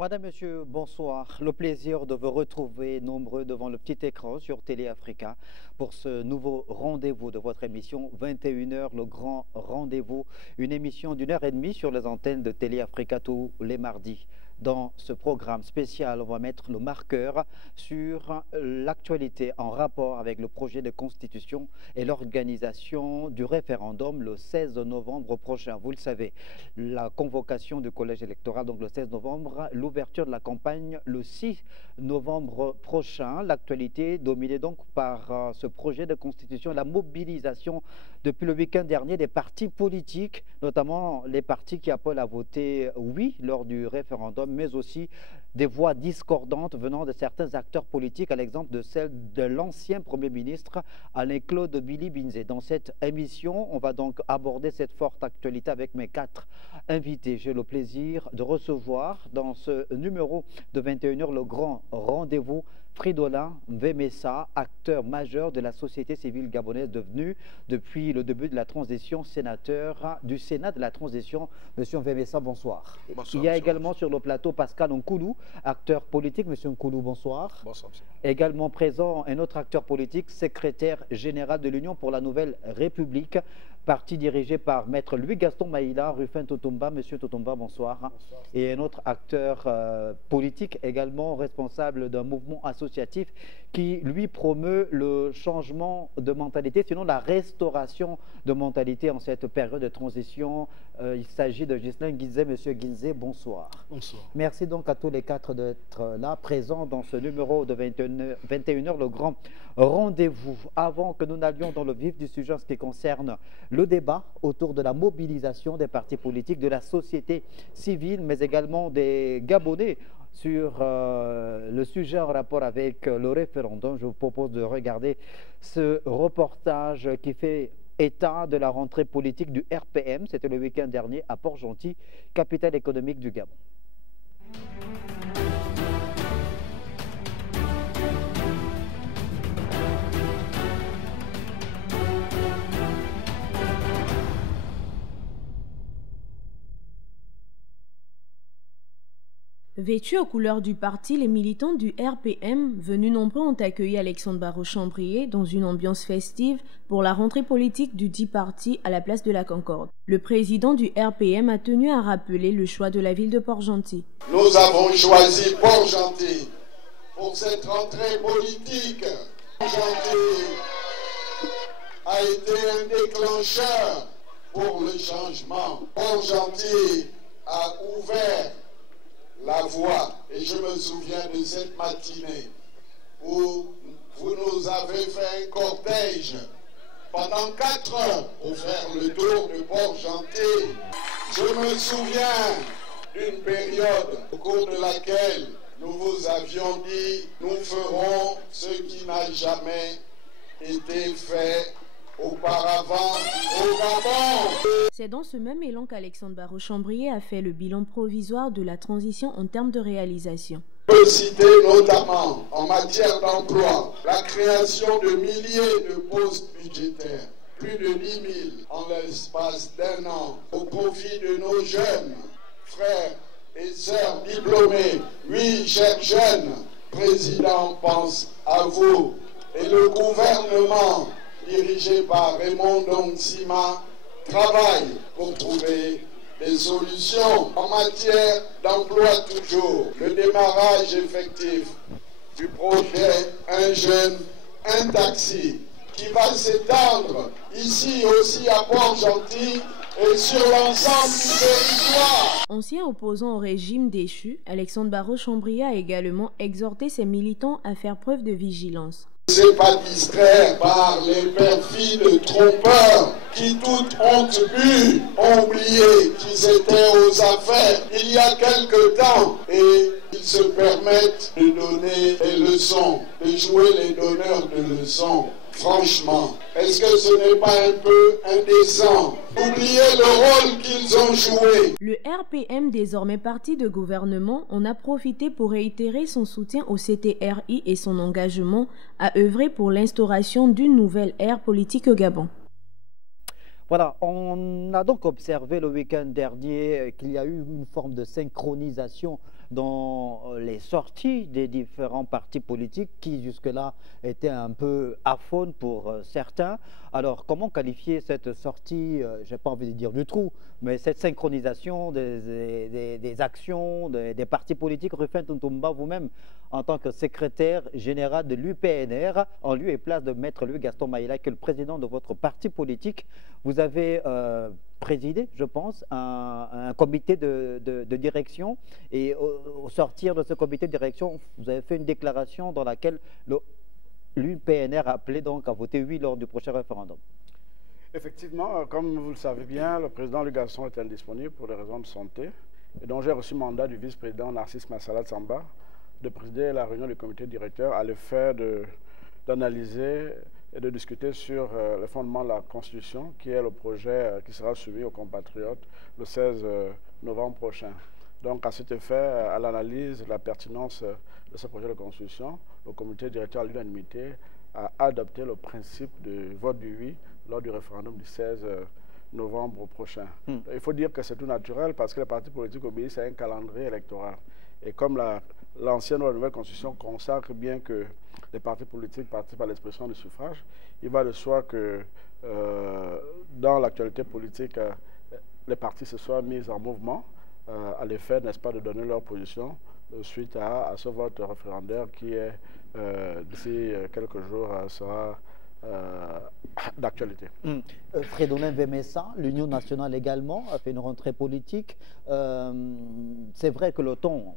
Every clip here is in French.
Madame, Monsieur, bonsoir. Le plaisir de vous retrouver nombreux devant le petit écran sur Télé Africa pour ce nouveau rendez-vous de votre émission 21h, le grand rendez-vous. Une émission d'1h30 sur les antennes de Télé Africa tous les mardis. Dans ce programme spécial, on va mettre le marqueur sur l'actualité en rapport avec le projet de constitution et l'organisation du référendum le 16 novembre prochain. Vous le savez, la convocation du collège électoral, donc le 16 novembre, l'ouverture de la campagne le 6 novembre prochain. L'actualité dominée donc par ce projet de constitution, la mobilisation depuis le week-end dernier des partis politiques, notamment les partis qui appellent à voter oui lors du référendum, mais aussi des voix discordantes venant de certains acteurs politiques, à l'exemple de celle de l'ancien Premier ministre Alain-Claude Billy-Binzé. Dans cette émission, on va donc aborder cette forte actualité avec mes 4 invités. J'ai le plaisir de recevoir dans ce numéro de 21h le grand rendez-vous Fridolin Mvemessa, acteur majeur de la société civile gabonaise, devenu depuis le début de la transition sénateur du Sénat de la transition. Monsieur Mvemessa, bonsoir. Bonsoir. Il y a également sur le plateau Pascal Nkoulou, acteur politique. Monsieur Nkoulou, bonsoir. Bonsoir, monsieur. Également présent un autre acteur politique, secrétaire général de l'Union pour la Nouvelle République, parti dirigé par Maître Louis-Gaston Maïla, Rufin Totomba. Monsieur Totomba, bonsoir. Bonsoir. Et un autre acteur politique, également responsable d'un mouvement associatif qui, lui, promeut le changement de mentalité, sinon la restauration de mentalité en cette période de transition. Il s'agit de Ghislain Guinzé. Monsieur Guinzé, bonsoir. Bonsoir. Merci donc à tous les 4 d'être là, présents dans ce numéro de 21h, le grand rendez-vous. Avant que nous n'allions dans le vif du sujet en ce qui concerne le débat autour de la mobilisation des partis politiques, de la société civile, mais également des Gabonais sur le sujet en rapport avec le référendum, je vous propose de regarder ce reportage qui fait état de la rentrée politique du RPM. C'était le week-end dernier à Port-Gentil, capitale économique du Gabon. Vêtus aux couleurs du parti, les militants du RPM, venus nombreux, ont accueilli Alexandre Barrault-Chambrier dans une ambiance festive pour la rentrée politique du dit parti à la place de la Concorde. Le président du RPM a tenu à rappeler le choix de la ville de Port-Gentil. Nous avons choisi Port-Gentil pour cette rentrée politique. Port-Gentil a été un déclencheur pour le changement. Port-Gentil a ouvert la voie, et je me souviens de cette matinée où vous nous avez fait un cortège pendant 4 heures pour faire le tour de Port-Gentil. Je me souviens d'une période au cours de laquelle nous vous avions dit nous ferons ce qui n'a jamais été fait auparavant au Gabon. C'est dans ce même élan qu'Alexandre Barrault-Chambrier a fait le bilan provisoire de la transition en termes de réalisation. Je peux citer notamment en matière d'emploi la création de milliers de postes budgétaires, plus de 10 000 en l'espace d'1 an, au profit de nos jeunes frères et sœurs diplômés. Oui, chers jeunes, Président pense à vous et le gouvernement dirigé par Raymond Dong-Sima, travaille pour trouver des solutions en matière d'emploi toujours. Le démarrage effectif du projet Un jeune, un taxi, qui va s'étendre ici aussi à Port-Gentil et sur l'ensemble du territoire. Ancien opposant au régime déchu, Alexandre Barrault-Chambrier a également exhorté ses militants à faire preuve de vigilance. C'est pas distraire par les perfides trompeurs qui, toute honte bue, ont oublié qu'ils étaient aux affaires il y a quelque temps et ils se permettent de donner des leçons, de jouer les donneurs de leçons. Franchement, est-ce que ce n'est pas un peu indécent d'oublier le rôle qu'ils ont joué? Le RPM, désormais parti de gouvernement, en a profité pour réitérer son soutien au CTRI et son engagement à œuvrer pour l'instauration d'une nouvelle ère politique au Gabon. Voilà, on a donc observé le week-end dernier qu'il y a eu une forme de synchronisation dans les sorties des différents partis politiques qui jusque-là étaient un peu aphones pour certains. Alors comment qualifier cette sortie, je n'ai pas envie de dire du trou, mais cette synchronisation des actions des partis politiques? Rufin Tuntumba, vous-même, en tant que secrétaire général de l'UPNR, en lieu et place de Maître Louis Gaston Maïla, qui est le président de votre parti politique, vous avez présidé, je pense, un comité de direction, et au sortir de ce comité de direction, vous avez fait une déclaration dans laquelle l'UPNR a appelé donc à voter oui lors du prochain référendum. Effectivement, comme vous le savez bien, le président Louis Gaston est indisponible pour des raisons de santé, et donc j'ai reçu mandat du vice-président Narcisse Massala Tsamba de présider la réunion du comité directeur à l'effet d'analyser et de discuter sur le fondement de la Constitution, qui est le projet qui sera soumis aux compatriotes le 16 novembre prochain. Donc, à cet effet, à l'analyse de la pertinence de ce projet de Constitution, le comité directeur à l'unanimité a adopté le principe du vote du oui lors du référendum du 16 novembre prochain. Il faut dire que c'est tout naturel parce que les partis politiques obéissent à un calendrier électoral. Et comme l'ancienne ou la nouvelle Constitution consacre bien que les partis politiques participent à l'expression du suffrage, il va de soi que dans l'actualité politique, les partis se soient mis en mouvement à l'effet, n'est-ce pas, de donner leur position suite à ce vote référendaire qui est, d'ici quelques jours, sera d'actualité. Frédolin Vemessa, l'Union nationale également, a fait une rentrée politique. C'est vrai que le ton,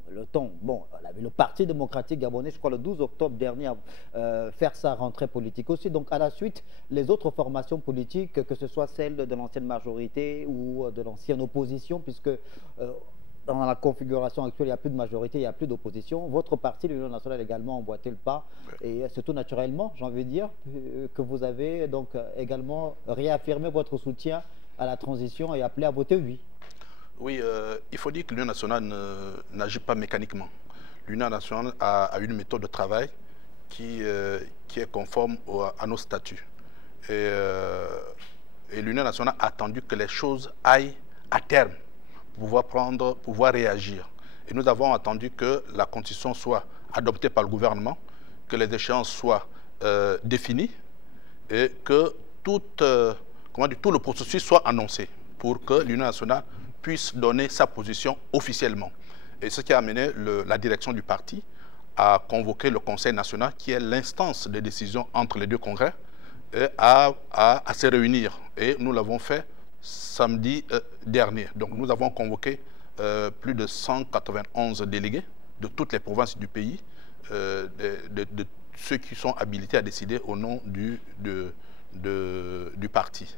bon, le Parti démocratique gabonais, je crois le 12 octobre dernier, a faire sa rentrée politique aussi. Donc à la suite, les autres formations politiques, que ce soit celle de l'ancienne majorité ou de l'ancienne opposition, puisque dans la configuration actuelle, il n'y a plus de majorité, il n'y a plus d'opposition. Votre parti, l'Union nationale, également emboîté le pas. Et c'est tout naturellement, j'ai envie de dire, que vous avez donc également réaffirmé votre soutien à la transition et appelé à voter oui. Oui, il faut dire que l'Union nationale n'agit pas mécaniquement. L'Union nationale a une méthode de travail qui est conforme à nos statuts. Et l'Union nationale a attendu que les choses aillent à terme, pouvoir réagir. Et nous avons attendu que la Constitution soit adoptée par le gouvernement, que les échéances soient définies et que tout le processus soit annoncé pour que l'Union nationale puisse donner sa position officiellement. Et ce qui a amené la direction du parti à convoquer le Conseil national, qui est l'instance de décision entre les deux congrès, et à se réunir. Et nous l'avons fait samedi dernier. Donc nous avons convoqué plus de 191 délégués de toutes les provinces du pays, de ceux qui sont habilités à décider au nom du parti.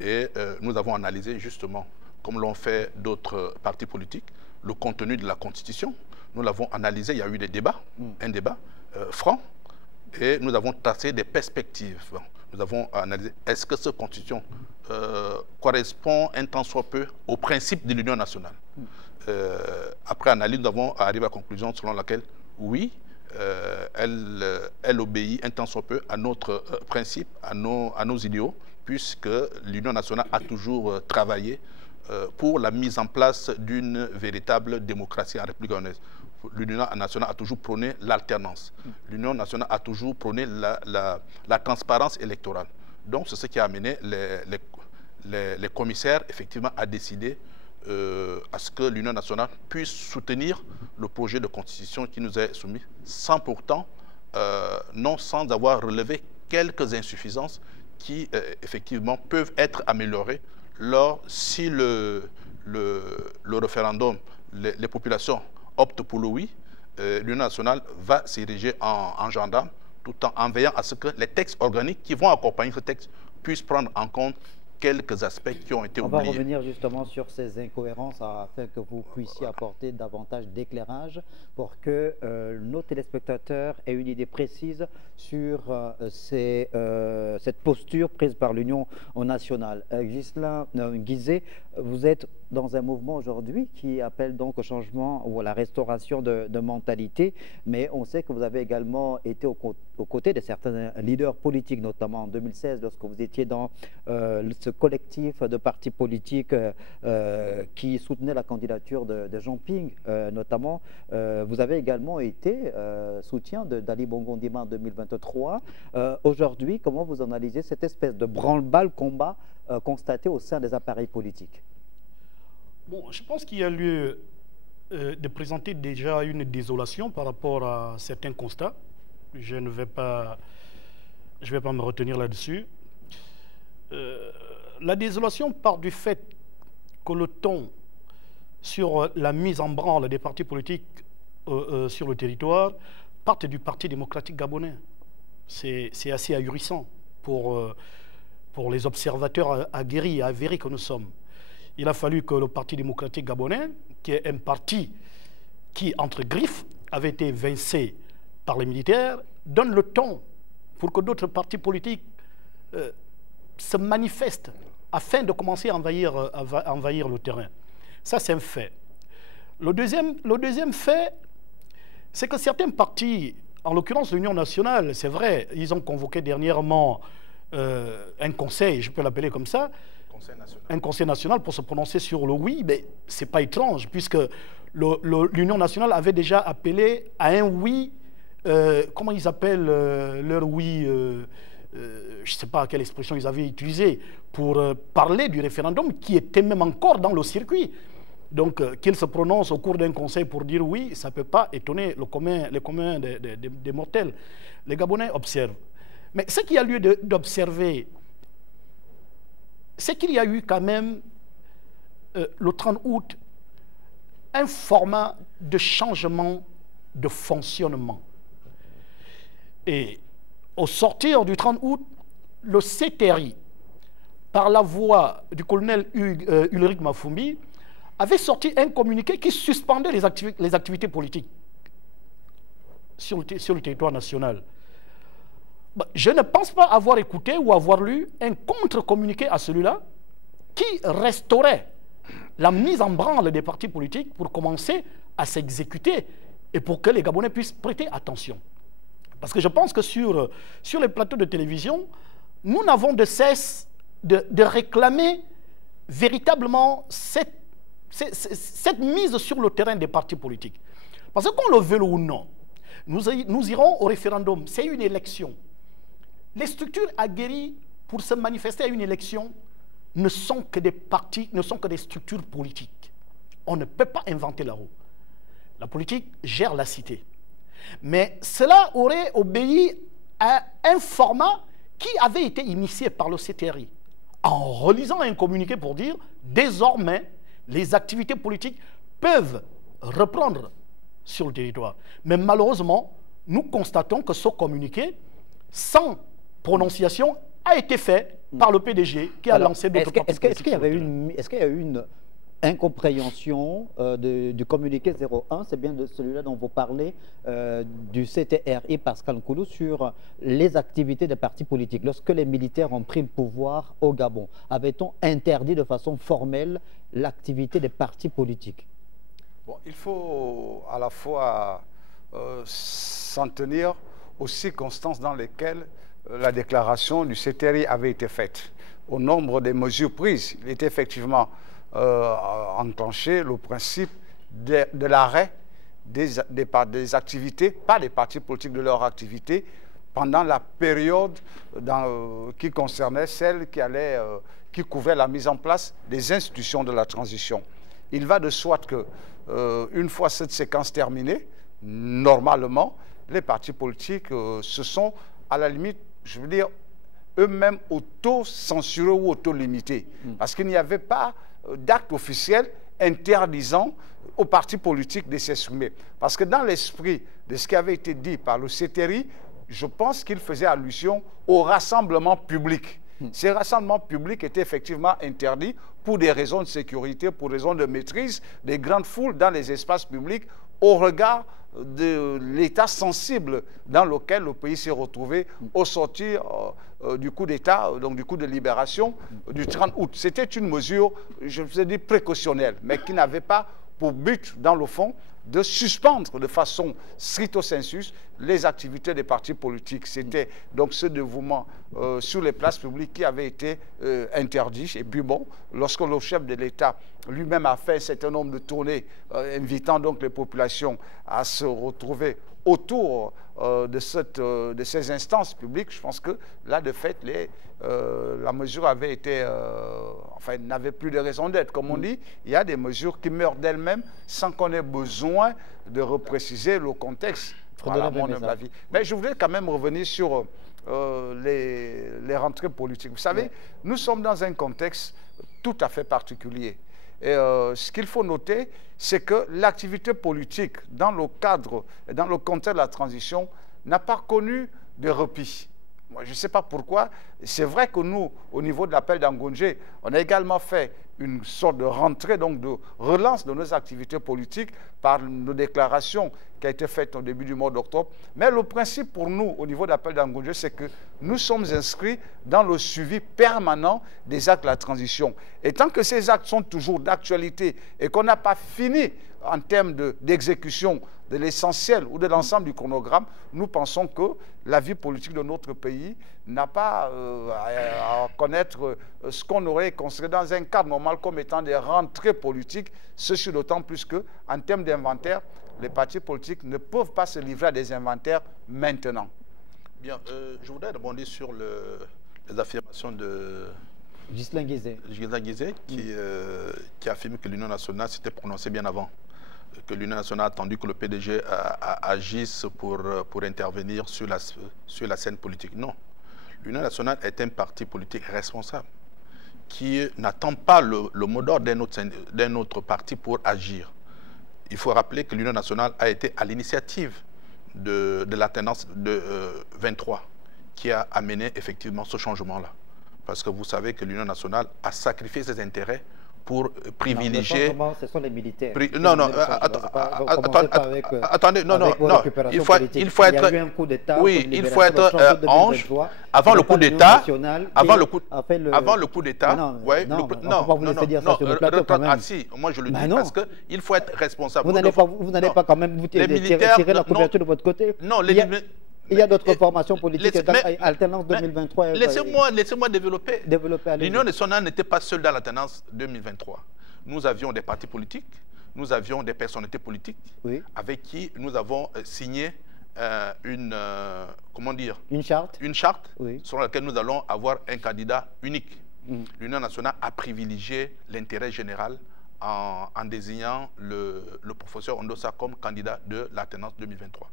Et nous avons analysé justement, comme l'ont fait d'autres partis politiques, le contenu de la Constitution. Nous l'avons analysé, il y a eu des débats, un débat franc, et nous avons tracé des perspectives. Nous avons analysé, est-ce que cette Constitution correspond un tant soit peu aux principes de l'Union nationale? Après analyse, nous avons arrivé à la conclusion selon laquelle, oui, elle obéit un tant soit peu à notre principe, à nos idéaux, puisque l'Union nationale a toujours travaillé pour la mise en place d'une véritable démocratie en République gabonaise. L'Union nationale a toujours prôné l'alternance. L'Union nationale a toujours prôné la transparence électorale. Donc, c'est ce qui a amené les commissaires, effectivement, à décider à ce que l'Union nationale puisse soutenir le projet de constitution qui nous est soumis, sans pourtant, sans avoir relevé quelques insuffisances qui, effectivement, peuvent être améliorées si le référendum, les populations optent pour le oui, l'Union nationale va s'ériger en gendarme, tout en veillant à ce que les textes organiques qui vont accompagner ce texte puissent prendre en compte quelques aspects qui ont été oubliés. On va revenir justement sur ces incohérences afin que vous puissiez apporter davantage d'éclairage pour que nos téléspectateurs aient une idée précise sur cette posture prise par l'Union nationale. Ghislain Guizet, vous êtes dans un mouvement aujourd'hui qui appelle donc au changement ou à la restauration de mentalité, mais on sait que vous avez également été aux côtés aux côtés de certains leaders politiques, notamment en 2016, lorsque vous étiez dans ce collectif de partis politiques qui soutenait la candidature de Jean Ping, notamment. Vous avez également été soutien d'Ali Bongo Ondimba en 2023. Aujourd'hui, comment vous analysez cette espèce de branle-balle combat constaté au sein des appareils politiques? Bon, je pense qu'il y a lieu de présenter déjà une désolation par rapport à certains constats. Je ne vais pas me retenir là-dessus. La désolation part du fait que le ton sur la mise en branle des partis politiques sur le territoire parte du Parti démocratique gabonais. C'est assez ahurissant pour les observateurs aguerris et avérés que nous sommes. Il a fallu que le Parti démocratique gabonais, qui est un parti qui, entre griffes, avait été évincé par les militaires, donne le ton pour que d'autres partis politiques se manifestent afin de commencer à envahir le terrain. Ça, c'est un fait. Le deuxième fait, c'est que certains partis, en l'occurrence l'Union nationale, c'est vrai, ils ont convoqué dernièrement un conseil, je peux l'appeler comme ça, un conseil national pour se prononcer sur le oui, mais ce n'est pas étrange, puisque l'Union nationale avait déjà appelé à un oui, comment ils appellent leur oui, je ne sais pas quelle expression ils avaient utilisée, pour parler du référendum qui était même encore dans le circuit. Donc, qu'ils se prononcent au cours d'un conseil pour dire oui, ça ne peut pas étonner les communs des mortels. Les Gabonais observent. Mais ce qu'il y a lieu d'observer, c'est qu'il y a eu quand même, le 30 août, un format de changement de fonctionnement. Et au sortir du 30 août, le CTRI, par la voix du colonel Ulrich Mafumbi, avait sorti un communiqué qui suspendait les activités politiques sur le territoire national. Je ne pense pas avoir écouté ou avoir lu un contre-communiqué à celui-là qui restaurait la mise en branle des partis politiques pour commencer à s'exécuter et pour que les Gabonais puissent prêter attention. Parce que je pense que sur les plateaux de télévision, nous n'avons de cesse de réclamer véritablement cette mise sur le terrain des partis politiques. Parce que qu'on le veuille ou non, nous irons au référendum. C'est une élection. Les structures aguerries pour se manifester à une élection ne sont que des partis, ne sont que des structures politiques. On ne peut pas inventer la roue. La politique gère la cité. Mais cela aurait obéi à un format qui avait été initié par le CTRI en relisant un communiqué pour dire désormais les activités politiques peuvent reprendre sur le territoire. Mais malheureusement, nous constatons que ce communiqué, sans prononciation, a été fait par le PDG qui a lancé d'autres partis politiques. Est-ce qu'il y a eu une incompréhension du communiqué 01, c'est bien de celui-là dont vous parlez, du CTRI Pascal Nkoulou sur les activités des partis politiques. Lorsque les militaires ont pris le pouvoir au Gabon, avait-on interdit de façon formelle l'activité des partis politiques? Bon, il faut à la fois s'en tenir aux circonstances dans lesquelles la déclaration du CTRI avait été faite. Au nombre des mesures prises, il était effectivement enclenché le principe de l'arrêt des activités, pas des partis politiques, de leur activité, pendant la période qui concernait celle qui couvrait la mise en place des institutions de la transition. Il va de soi que, une fois cette séquence terminée, normalement, les partis politiques se sont, à la limite, je veux dire, eux-mêmes auto-censurés ou auto-limités. Parce qu'il n'y avait pas d'acte officiel interdisant aux partis politiques de s'exprimer. Parce que dans l'esprit de ce qui avait été dit par le CTRI, je pense qu'il faisait allusion au rassemblement public. Ces rassemblements publics étaient effectivement interdits pour des raisons de sécurité, pour des raisons de maîtrise des grandes foules dans les espaces publics au regard de l'état sensible dans lequel le pays s'est retrouvé au sortir du coup d'État, donc du coup de libération du 30 août. C'était une mesure, je vous ai dit, précautionnelle, mais qui n'avait pas pour but, dans le fond, de suspendre de façon stricto sensus les activités des partis politiques. C'était donc ce dévouement sur les places publiques qui avait été interdit. Et puis bon, lorsque le chef de l'État lui-même a fait un certain nombre de tournées, invitant donc les populations à se retrouver autour de ces instances publiques, je pense que là, de fait, la mesure avait été, enfin, n'avait plus de raison d'être. Comme on dit, il y a des mesures qui meurent d'elles-mêmes sans qu'on ait besoin de repréciser le contexte. Voilà, mon avis. Mais je voulais quand même revenir sur les rentrées politiques. Vous savez, nous sommes dans un contexte tout à fait particulier. Et ce qu'il faut noter, c'est que l'activité politique, dans le cadre et dans le contexte de la transition, n'a pas connu de repli. Moi, je ne sais pas pourquoi. C'est vrai que nous, au niveau de l'appel d'Angondje, on a également fait une sorte de rentrée, donc de relance de nos activités politiques par nos déclarations qui a été faite au début du mois d'octobre. Mais le principe pour nous, au niveau de l'appel d'Angondje, c'est que nous sommes inscrits dans le suivi permanent des actes de la transition. Et tant que ces actes sont toujours d'actualité et qu'on n'a pas fini en termes d'exécution de l'essentiel ou de l'ensemble du chronogramme, nous pensons que la vie politique de notre pays n'a pas à connaître ce qu'on aurait considéré dans un cadre normal comme étant des rentrées politiques, ceci d'autant plus qu'en termes d'inventaire, les partis politiques ne peuvent pas se livrer à des inventaires maintenant. Bien, je voudrais rebondir sur les affirmations de Ghislain Guizet, qui affirme que l'Union nationale s'était prononcée bien avant, que l'Union nationale a attendu que le PDG agisse pour intervenir sur la scène politique. Non. L'Union nationale est un parti politique responsable qui n'attend pas le mot d'ordre d'un autre parti pour agir. Il faut rappeler que l'Union nationale a été à l'initiative de la tendance de 23 qui a amené effectivement ce changement-là. Parce que vous savez que l'Union nationale a sacrifié ses intérêts pour privilégier... Non, ce sont les militaires. Non, attendez, non, il faut être... Il y a eu un coup d'État. Oui, il faut être ange. Avant le coup d'État... Avant le coup d'État... Non, on ne peut pas vous laisser dire ça sur le plateau quand même. Ah si, moi je le dis parce qu'il faut être responsable. Vous n'allez pas quand même vous tirer la couverture de votre côté. Non, il y a d'autres formations politiques dans Alternance 2023. Laissez-moi développer. L'Union nationale n'était pas seule dans l'Alternance 2023. Nous avions des partis politiques, nous avions des personnalités politiques avec qui nous avons signé une charte sur laquelle nous allons avoir un candidat unique. L'Union nationale a privilégié l'intérêt général en désignant le professeur Ondossa comme candidat de l'Alternance 2023.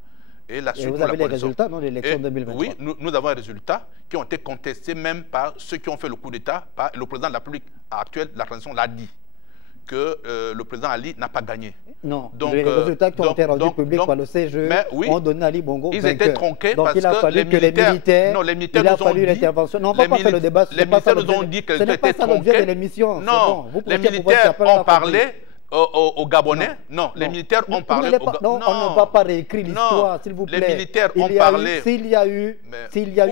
Et vous avez les résultats de l'élection 2023. Oui, nous avons des résultats qui ont été contestés même par ceux qui ont fait le coup d'État. Le président de la République actuelle de la transition l'a dit, que le président Ali n'a pas gagné. Non, donc, les résultats qui ont été rendus publics par le CGE ont donné Ali Bongo ils vainqueur. Étaient tronqués donc parce il a fallu que les militaires il a fallu l'intervention. Non, on ne va pas faire le débat. Les militaires nous ont dit qu'elles étaient tronquées. l'objet de l'émission. Non, les militaires ont parlé aux Gabonais. Non, les militaires ont parlé aux Gabonais. Non, on ne va pas réécrire l'histoire, s'il vous plaît. Les militaires ont parlé. S'il y a eu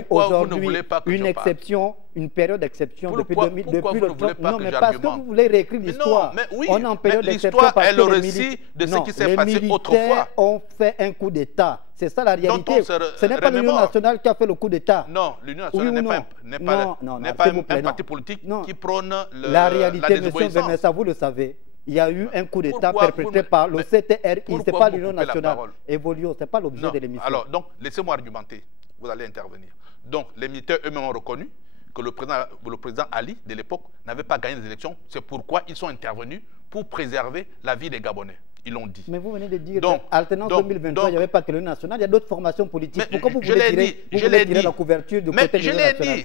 aujourd'hui une exception, une période d'exception depuis le temps. Non, mais parce que vous voulez réécrire l'histoire. On est en période d'exception parce que les militaires ont fait un coup d'État. C'est ça la réalité. Ce n'est pas l'Union nationale qui a fait le coup d'État. Non, l'Union nationale n'est pas un parti politique qui prône la réalité, monsieur Vermessa, vous le savez. Il y a eu un coup d'État perpétré par le CTRI, ce n'est pas l'Union nationale. Évoluons, ce n'est pas l'objet de l'émission. Alors, donc, laissez-moi argumenter. Vous allez intervenir. Donc, les militaires eux-mêmes ont reconnu que le président Ali, de l'époque, n'avait pas gagné les élections. C'est pourquoi ils sont intervenus pour préserver la vie des Gabonais. Ils l'ont dit. Mais vous venez de dire qu'Alternance 2023, il n'y avait pas que l'Union nationale, il y a d'autres formations politiques. Pourquoi vous voulez tirer la couverture du côté de l'Union nationale?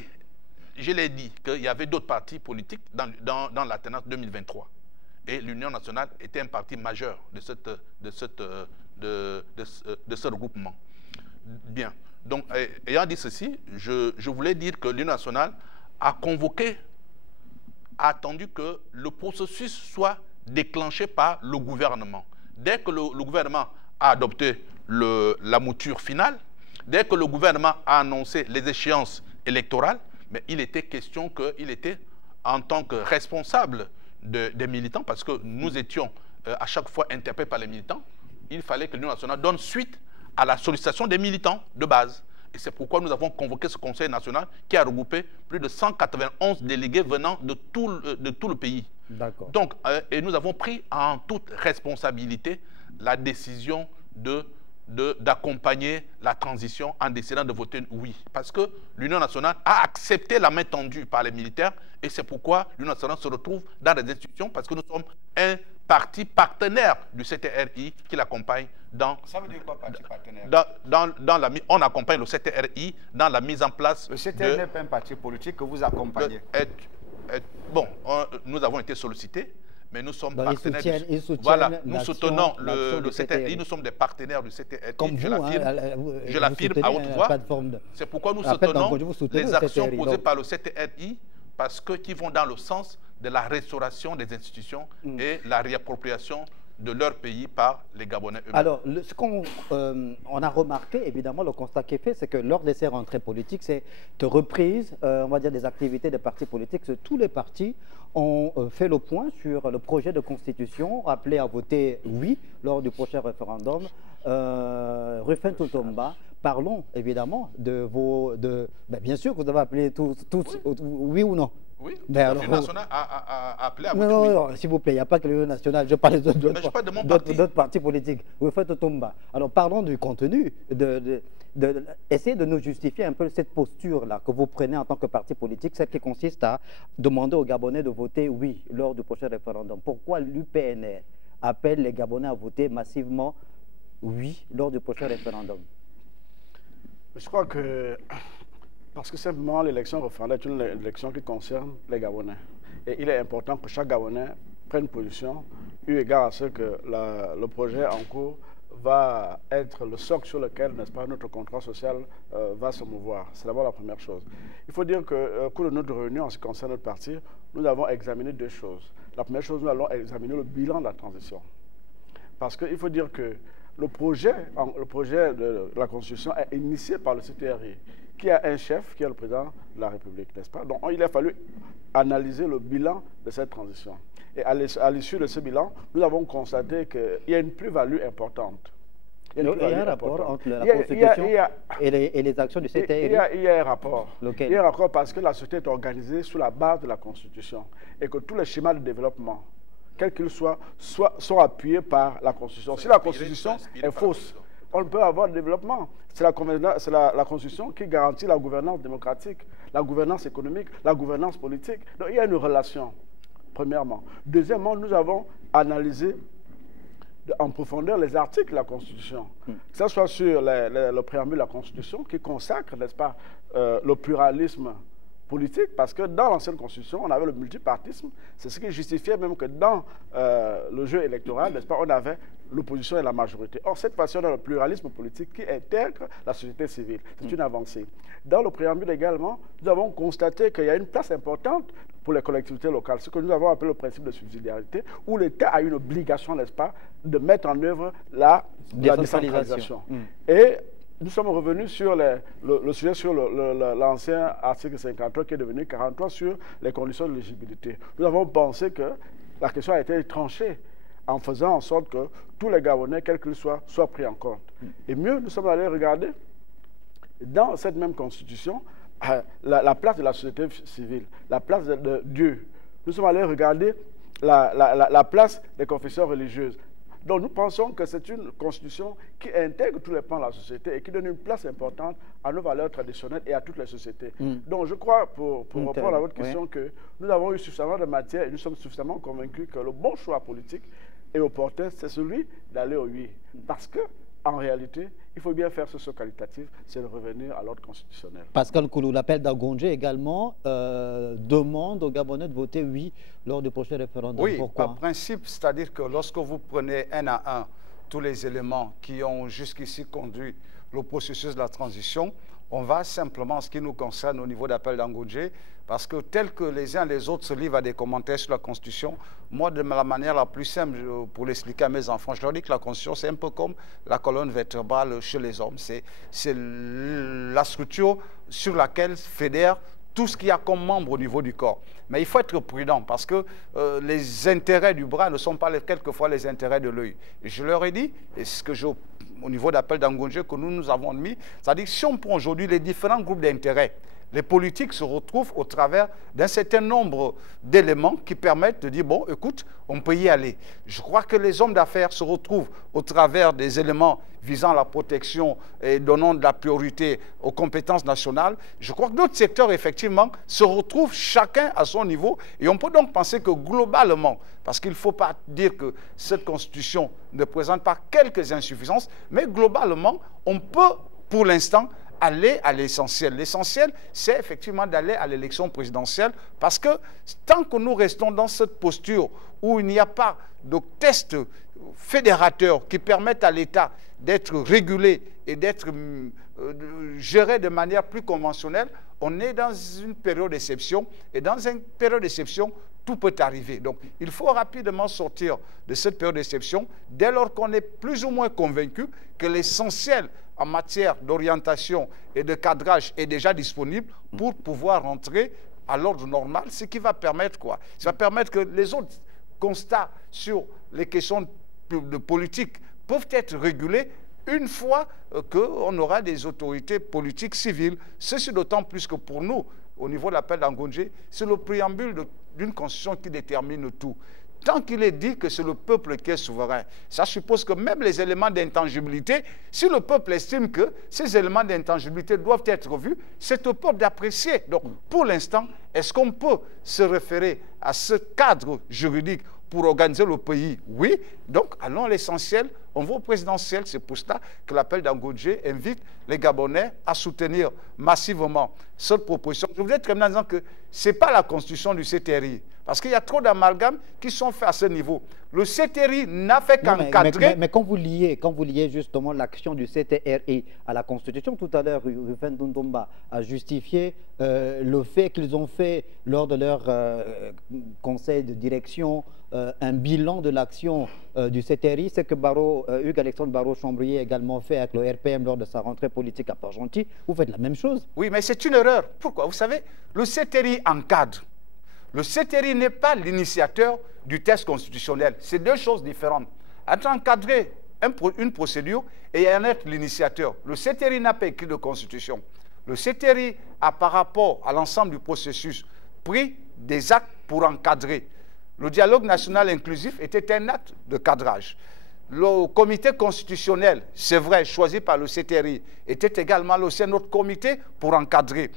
Je l'ai dit qu'il y avait d'autres partis politiques dans l'Alternance 2023. Et l'Union nationale était un parti majeur de ce regroupement. Bien. Donc, ayant dit ceci, je voulais dire que l'Union nationale a convoqué, a attendu que le processus soit déclenché par le gouvernement. Dès que le gouvernement a adopté la mouture finale, dès que le gouvernement a annoncé les échéances électorales, mais il était question qu'il était, en tant que responsable des militants, parce que nous étions à chaque fois interpellé par les militants, il fallait que l'Union nationale donne suite à la sollicitation des militants de base. Et c'est pourquoi nous avons convoqué ce Conseil national qui a regroupé plus de 191 délégués venant de tout le pays. D'accord. Donc, et nous avons pris en toute responsabilité la décision d'accompagner la transition en décidant de voter oui. Parce que l'Union nationale a accepté la main tendue par les militaires et c'est pourquoi l'Union nationale se retrouve dans les institutions parce que nous sommes un parti partenaire du CTRI qui l'accompagne dans... Ça veut dire quoi, parti partenaire? On accompagne le CTRI dans la mise en place... Le CTRI n'est pas un parti politique que vous accompagnez. Bon, nous avons été sollicités. Mais nous sommes partenaires. Voilà, nous soutenons le CTRI, nous sommes des partenaires du CTRI. Comme je l'affirme à haute voix. C'est pourquoi nous soutenons les actions posées par le CTRI parce qui vont dans le sens de la restauration des institutions et la réappropriation de leur pays par les Gabonais eux-mêmes. Alors, ce qu'on on a remarqué, évidemment, le constat qui est fait, c'est que lors de ces rentrées politiques, c'est de reprise, on va dire, des activités des partis politiques. Tous les partis ont fait le point sur le projet de constitution, appelé à voter oui lors du prochain référendum. Rufin Tutomba, parlons évidemment de vos... bien sûr que vous avez appelé tous oui ou non. Oui, l'Union nationale a appelé à voter non, oui. Non, s'il vous plaît, il n'y a pas que l'Union nationale, je parle d'autres partis politiques. Alors parlons du contenu, essayez de nous justifier un peu cette posture-là que vous prenez en tant que parti politique, celle qui consiste à demander aux Gabonais de voter oui lors du prochain référendum. Pourquoi l'UPNR appelle les Gabonais à voter massivement oui lors du prochain référendum? Je crois que... Parce que simplement, l'élection référendaire est une élection qui concerne les Gabonais. Et il est important que chaque Gabonais prenne position, eu égard à ce que le projet en cours va être le socle sur lequel, n'est-ce pas, notre contrat social va se mouvoir. C'est d'abord la première chose. Il faut dire qu'au cours de notre réunion, en ce qui concerne notre parti, nous avons examiné deux choses. La première chose, nous allons examiner le bilan de la transition. Parce qu'il faut dire que le projet de la Constitution est initié par le CTRI, qui a un chef, qui est le président de la République, n'est-ce pas? Donc, il a fallu analyser le bilan de cette transition. Et à l'issue de ce bilan, nous avons constaté qu'il y a une plus-value importante. Il y a un rapport entre la Constitution et les actions du CTRI. Il y a un rapport. Lequel? Il y a un rapport parce que la société est organisée sur la base de la Constitution et que tous les schémas de développement, quels qu'ils soient, sont appuyés par la Constitution. Si la Constitution est fausse, on ne peut avoir de développement. C'est la Constitution qui garantit la gouvernance démocratique, la gouvernance économique, la gouvernance politique. Donc il y a une relation, premièrement. Deuxièmement, nous avons analysé en profondeur les articles de la Constitution, que ce soit sur le préambule de la Constitution qui consacre, n'est-ce pas, le pluralisme politique, parce que dans l'ancienne Constitution, on avait le multipartisme. C'est ce qui justifiait même que dans le jeu électoral, n'est-ce pas, on avait l'opposition et la majorité. Or, cette fois-ci, on a le pluralisme politique qui intègre la société civile. C'est une avancée. Dans le préambule également, nous avons constaté qu'il y a une place importante pour les collectivités locales, ce que nous avons appelé le principe de subsidiarité, où l'État a une obligation, n'est-ce pas, de mettre en œuvre la décentralisation. Et nous sommes revenus sur le sujet sur l'ancien article 53 qui est devenu 43 sur les conditions de l'éligibilité. Nous avons pensé que la question a été tranchée en faisant en sorte que tous les Gabonais, quels qu'ils soient pris en compte. Et mieux, nous sommes allés regarder dans cette même constitution la place de la société civile, la place de Dieu. Nous sommes allés regarder la place des confessions religieuses. Donc nous pensons que c'est une constitution qui intègre tous les pans de la société et qui donne une place importante à nos valeurs traditionnelles et à toutes les sociétés. Donc je crois, pour répondre à votre question, que nous avons eu suffisamment de matière et nous sommes suffisamment convaincus que le bon choix politique et opportun, c'est celui d'aller au oui. Parce que, en réalité, il faut bien faire ce saut qualitatif, c'est de revenir à l'ordre constitutionnel. Pascal Koulou, l'appel d'Angondje également demande aux Gabonais de voter oui lors du prochain référendum. Oui, pourquoi? par principe, c'est-à-dire que lorsque vous prenez un à un tous les éléments qui ont jusqu'ici conduit le processus de la transition, on va simplement, en ce qui nous concerne au niveau d'appel d'Angondje, parce que tel que les uns les autres se livrent à des commentaires sur la Constitution, moi, de la manière la plus simple, pour l'expliquer à mes enfants, je leur dis que la Constitution, c'est un peu comme la colonne vertébrale chez les hommes. C'est la structure sur laquelle fédèrent tout ce qu'il y a comme membre au niveau du corps. Mais il faut être prudent parce que les intérêts du bras ne sont pas quelquefois les intérêts de l'œil. Et je leur ai dit, et ce que au niveau d'appel d'Angondje que nous avons mis, c'est-à-dire que si on prend aujourd'hui les différents groupes d'intérêts, les politiques se retrouvent au travers d'un certain nombre d'éléments qui permettent de dire, bon, écoute, on peut y aller. Je crois que les hommes d'affaires se retrouvent au travers des éléments visant la protection et donnant de la priorité aux compétences nationales. Je crois que d'autres secteurs, effectivement, se retrouvent chacun à son niveau. Et on peut donc penser que globalement, parce qu'il ne faut pas dire que cette constitution ne présente pas quelques insuffisances, mais globalement, on peut, pour l'instant, aller à l'essentiel. L'essentiel, c'est effectivement d'aller à l'élection présidentielle parce que tant que nous restons dans cette posture où il n'y a pas de test fédérateur qui permettent à l'État d'être régulé et d'être géré de manière plus conventionnelle, on est dans une période d'exception et dans une période d'exception, tout peut arriver. Donc, il faut rapidement sortir de cette période d'exception dès lors qu'on est plus ou moins convaincu que l'essentiel en matière d'orientation et de cadrage est déjà disponible pour pouvoir rentrer à l'ordre normal, ce qui va permettre quoi? Ça va permettre que les autres constats sur les questions de politique peuvent être régulés une fois qu'on aura des autorités politiques civiles. Ceci d'autant plus que pour nous, au niveau de l'appel d'Angondje, c'est le préambule d'une constitution qui détermine tout. Tant qu'il est dit que c'est le peuple qui est souverain, ça suppose que même les éléments d'intangibilité, si le peuple estime que ces éléments d'intangibilité doivent être revus, c'est au peuple d'apprécier. Donc, pour l'instant, est-ce qu'on peut se référer à ce cadre juridique pour organiser le pays? Oui. Donc, allons à l'essentiel. On va au présidentiel. C'est pour cela que l'appel d'Angondje invite les Gabonais à soutenir massivement cette proposition. Je voudrais terminer en disant que ce n'est pas la constitution du CTRI. Parce qu'il y a trop d'amalgames qui sont faits à ce niveau. Le CTRI n'a fait qu'encadrer... Mais quand vous liez justement l'action du CTRI à la Constitution, tout à l'heure, Rufin Ndomba a justifié le fait qu'ils ont fait, lors de leur conseil de direction, un bilan de l'action du CTRI, c'est que Hugues-Alexandre Barrot-Chambrier a également fait avec le RPM lors de sa rentrée politique à Port-Gentil. Vous faites la même chose. Oui, mais c'est une erreur. Pourquoi? Vous savez, le CTRI encadre. Le CTRI n'est pas l'initiateur du test constitutionnel. C'est deux choses différentes. Entre encadrer une procédure et en être l'initiateur. Le CTRI n'a pas écrit de constitution. Le CTRI a, par rapport à l'ensemble du processus, pris des actes pour encadrer. Le dialogue national inclusif était un acte de cadrage. Le comité constitutionnel, c'est vrai, choisi par le CTRI, était également aussi un autre comité pour encadrer.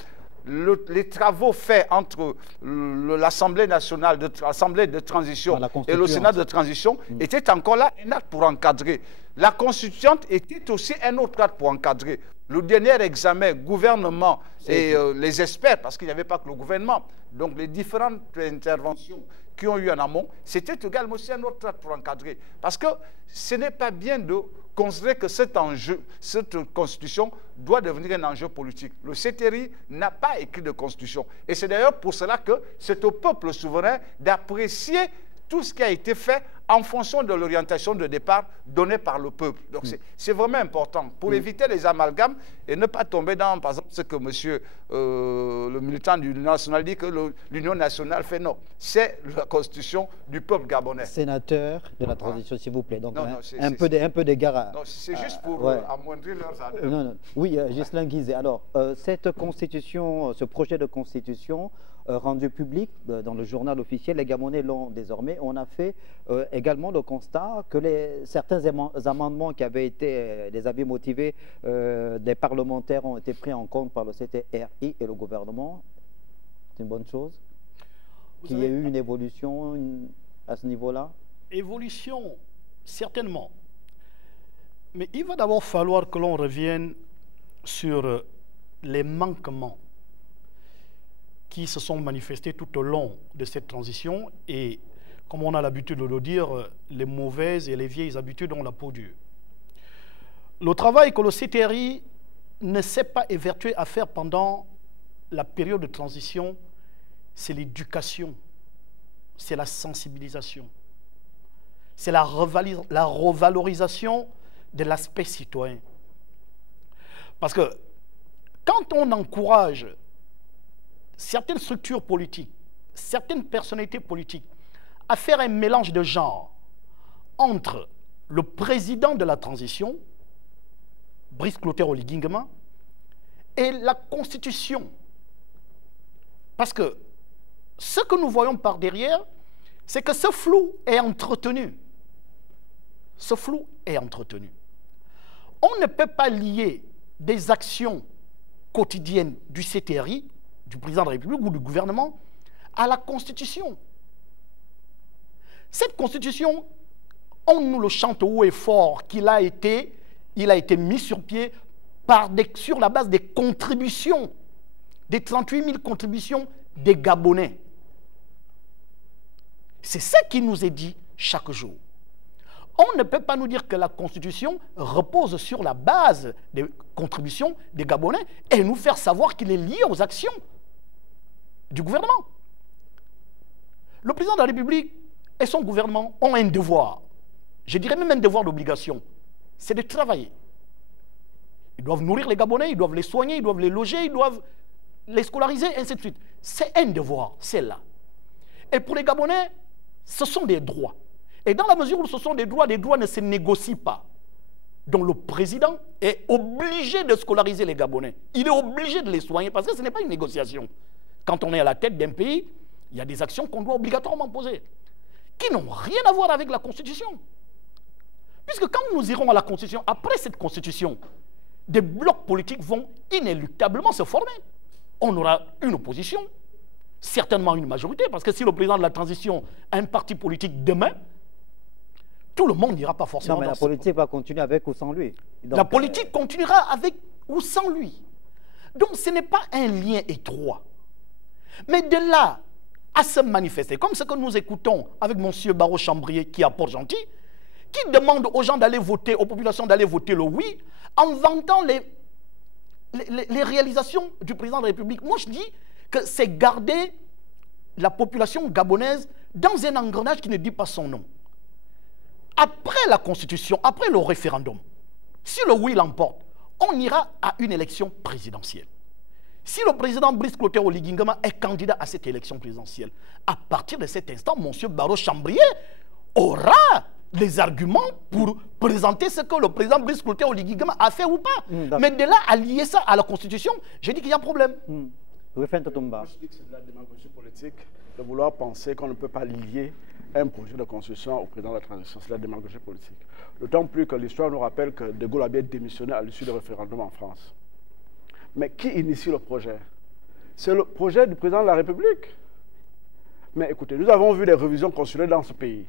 Les travaux faits entre l'Assemblée nationale, l'Assemblée de transition et le Sénat de transition étaient encore là un acte pour encadrer. La constituante était aussi un autre acte pour encadrer. Le dernier examen, gouvernement et les experts, parce qu'il n'y avait pas que le gouvernement, donc les différentes interventions qui ont eu en amont, c'était également aussi un autre acte pour encadrer. Parce que ce n'est pas bien de considérer que cet enjeu, cette constitution doit devenir un enjeu politique. Le CTRI n'a pas écrit de constitution. Et c'est d'ailleurs pour cela que c'est au peuple souverain d'apprécier tout ce qui a été fait en fonction de l'orientation de départ donnée par le peuple. Donc c'est vraiment important pour éviter les amalgames et ne pas tomber dans, par exemple, ce que monsieur le militant du l'Union nationale dit que l'Union nationale fait. Non, c'est la constitution du peuple gabonais. Sénateur de la transition, s'il vous plaît. Donc non, un peu d'égard. C'est juste pour amoindrir leurs arguments. Oui, Ghislain Guizet. Alors, cette constitution, ce projet de constitution rendu public dans le journal officiel, les Gabonais l'ont désormais. On a fait également le constat que certains amendements qui avaient été des avis motivés des parlementaires ont été pris en compte par le CTRI et le gouvernement. C'est une bonne chose. Qu'il y ait eu une évolution à ce niveau-là? Évolution, certainement. Mais il va d'abord falloir que l'on revienne sur les manquements qui se sont manifestés tout au long de cette transition et, comme on a l'habitude de le dire, les mauvaises et les vieilles habitudes ont la peau dure. Le travail que le CTRI ne s'est pas évertué à faire pendant la période de transition, c'est l'éducation, c'est la sensibilisation, c'est la revalorisation de l'aspect citoyen. Parce que quand on encourage certaines structures politiques, certaines personnalités politiques, à faire un mélange de genre entre le président de la transition, Brice Clotaire Oligui Nguema, et la Constitution. Parce que ce que nous voyons par derrière, c'est que ce flou est entretenu. Ce flou est entretenu. On ne peut pas lier des actions quotidiennes du CTRI, du président de la République ou du gouvernement, à la Constitution. Cette Constitution, on nous le chante haut et fort qu'il a été mis sur pied sur la base des contributions, des 38 000 contributions des Gabonais. C'est ce qui nous est dit chaque jour. On ne peut pas nous dire que la Constitution repose sur la base des contributions des Gabonais et nous faire savoir qu'il est lié aux actions du gouvernement. Le président de la République et son gouvernement ont un devoir, je dirais même un devoir d'obligation, c'est de travailler. Ils doivent nourrir les Gabonais, ils doivent les soigner, ils doivent les loger, ils doivent les scolariser, et ainsi de suite. C'est un devoir, c'est là. Et pour les Gabonais, ce sont des droits. Et dans la mesure où ce sont des droits ne se négocient pas. Donc le président est obligé de scolariser les Gabonais. Il est obligé de les soigner parce que ce n'est pas une négociation. Quand on est à la tête d'un pays, il y a des actions qu'on doit obligatoirement poser, qui n'ont rien à voir avec la Constitution. Puisque quand nous irons à la Constitution, après cette Constitution, des blocs politiques vont inéluctablement se former. On aura une opposition, certainement une majorité, parce que si le président de la transition a un parti politique demain, tout le monde n'ira pas forcément non, mais dans la politique va continuer avec ou sans lui. Donc, la politique continuera avec ou sans lui. Donc ce n'est pas un lien étroit. Mais de là à se manifester, comme ce que nous écoutons avec M. Barreau Chambrier qui est à Port-Gentil, qui demande aux gens d'aller voter, aux populations d'aller voter le oui, en vantant les réalisations du président de la République. Moi, je dis que c'est garder la population gabonaise dans un engrenage qui ne dit pas son nom. Après la Constitution, après le référendum, si le oui l'emporte, on ira à une élection présidentielle. Si le président Brice Clotaire Oligui Nguema est candidat à cette élection présidentielle, à partir de cet instant, M. Barreau Chambrier aura des arguments pour présenter ce que le président Brice Clotaire Oligui Nguema a fait ou pas. Mais de là à lier ça à la Constitution, j'ai dit qu'il y a un problème. Rufin Totumba. Je dis que c'est de la démagogie politique de vouloir penser qu'on ne peut pas lier un projet de constitution au président de la transition. C'est de la démagogie politique. D'autant plus que l'histoire nous rappelle que De Gaulle a bien démissionné à l'issue du référendum en France. Mais qui initie le projet? C'est le projet du président de la République. Mais écoutez, nous avons vu des révisions constitutionnelles dans ce pays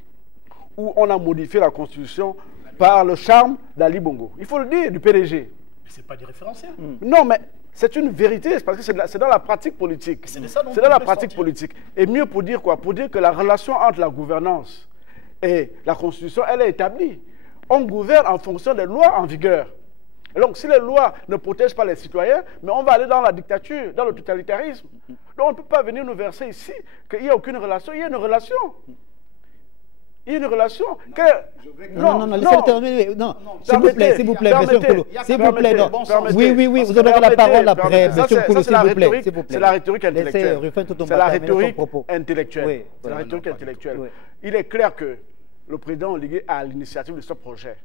où on a modifié la Constitution par le charme d'Ali Bongo. Il faut le dire, du PDG. Mais ce n'est pas du référentiel. Non, mais c'est une vérité, parce que c'est dans la pratique politique. C'est dans la pratique politique. Et mieux pour dire quoi? Pour dire que la relation entre la gouvernance et la Constitution, elle est établie. On gouverne en fonction des lois en vigueur. Et donc, si les lois ne protègent pas les citoyens, mais on va aller dans la dictature, dans le totalitarisme. Donc, on ne peut pas venir nous verser ici qu'il n'y a aucune relation. Il y a une relation. Il y a une relation. Non, laissez-le terminer. Non, s'il vous plaît, monsieur Mkoulou. S'il vous plaît, non. Oui, vous aurez la parole après, monsieur Mkoulou, s'il vous plaît. C'est la rhétorique intellectuelle. C'est la rhétorique intellectuelle. C'est la rhétorique intellectuelle. Il est clair que le président Oligui a l'initiative de ce projet.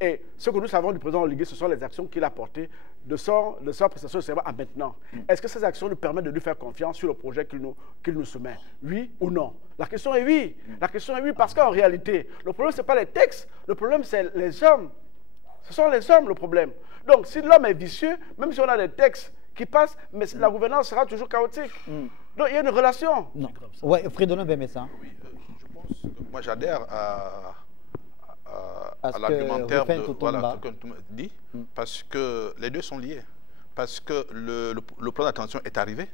Et ce que nous savons du président Oligui, ce sont les actions qu'il a portées de sa prestation de serment à maintenant. Est-ce que ces actions nous permettent de lui faire confiance sur le projet qu'il nous soumet? Oui ou non? La question est oui. La question est oui parce qu'en réalité, le problème, ce n'est pas les textes. Le problème, c'est les hommes. Ce sont les hommes, le problème. Donc, si l'homme est vicieux, même si on a des textes qui passent, mais la gouvernance sera toujours chaotique. Donc, il y a une relation. Non. Oui, Fridolin Bemessa. Oui, je pense que moi, j'adhère à l'argumentaire de ce que tu dit, parce que les deux sont liés. Parce que le plan d'attention est arrivé,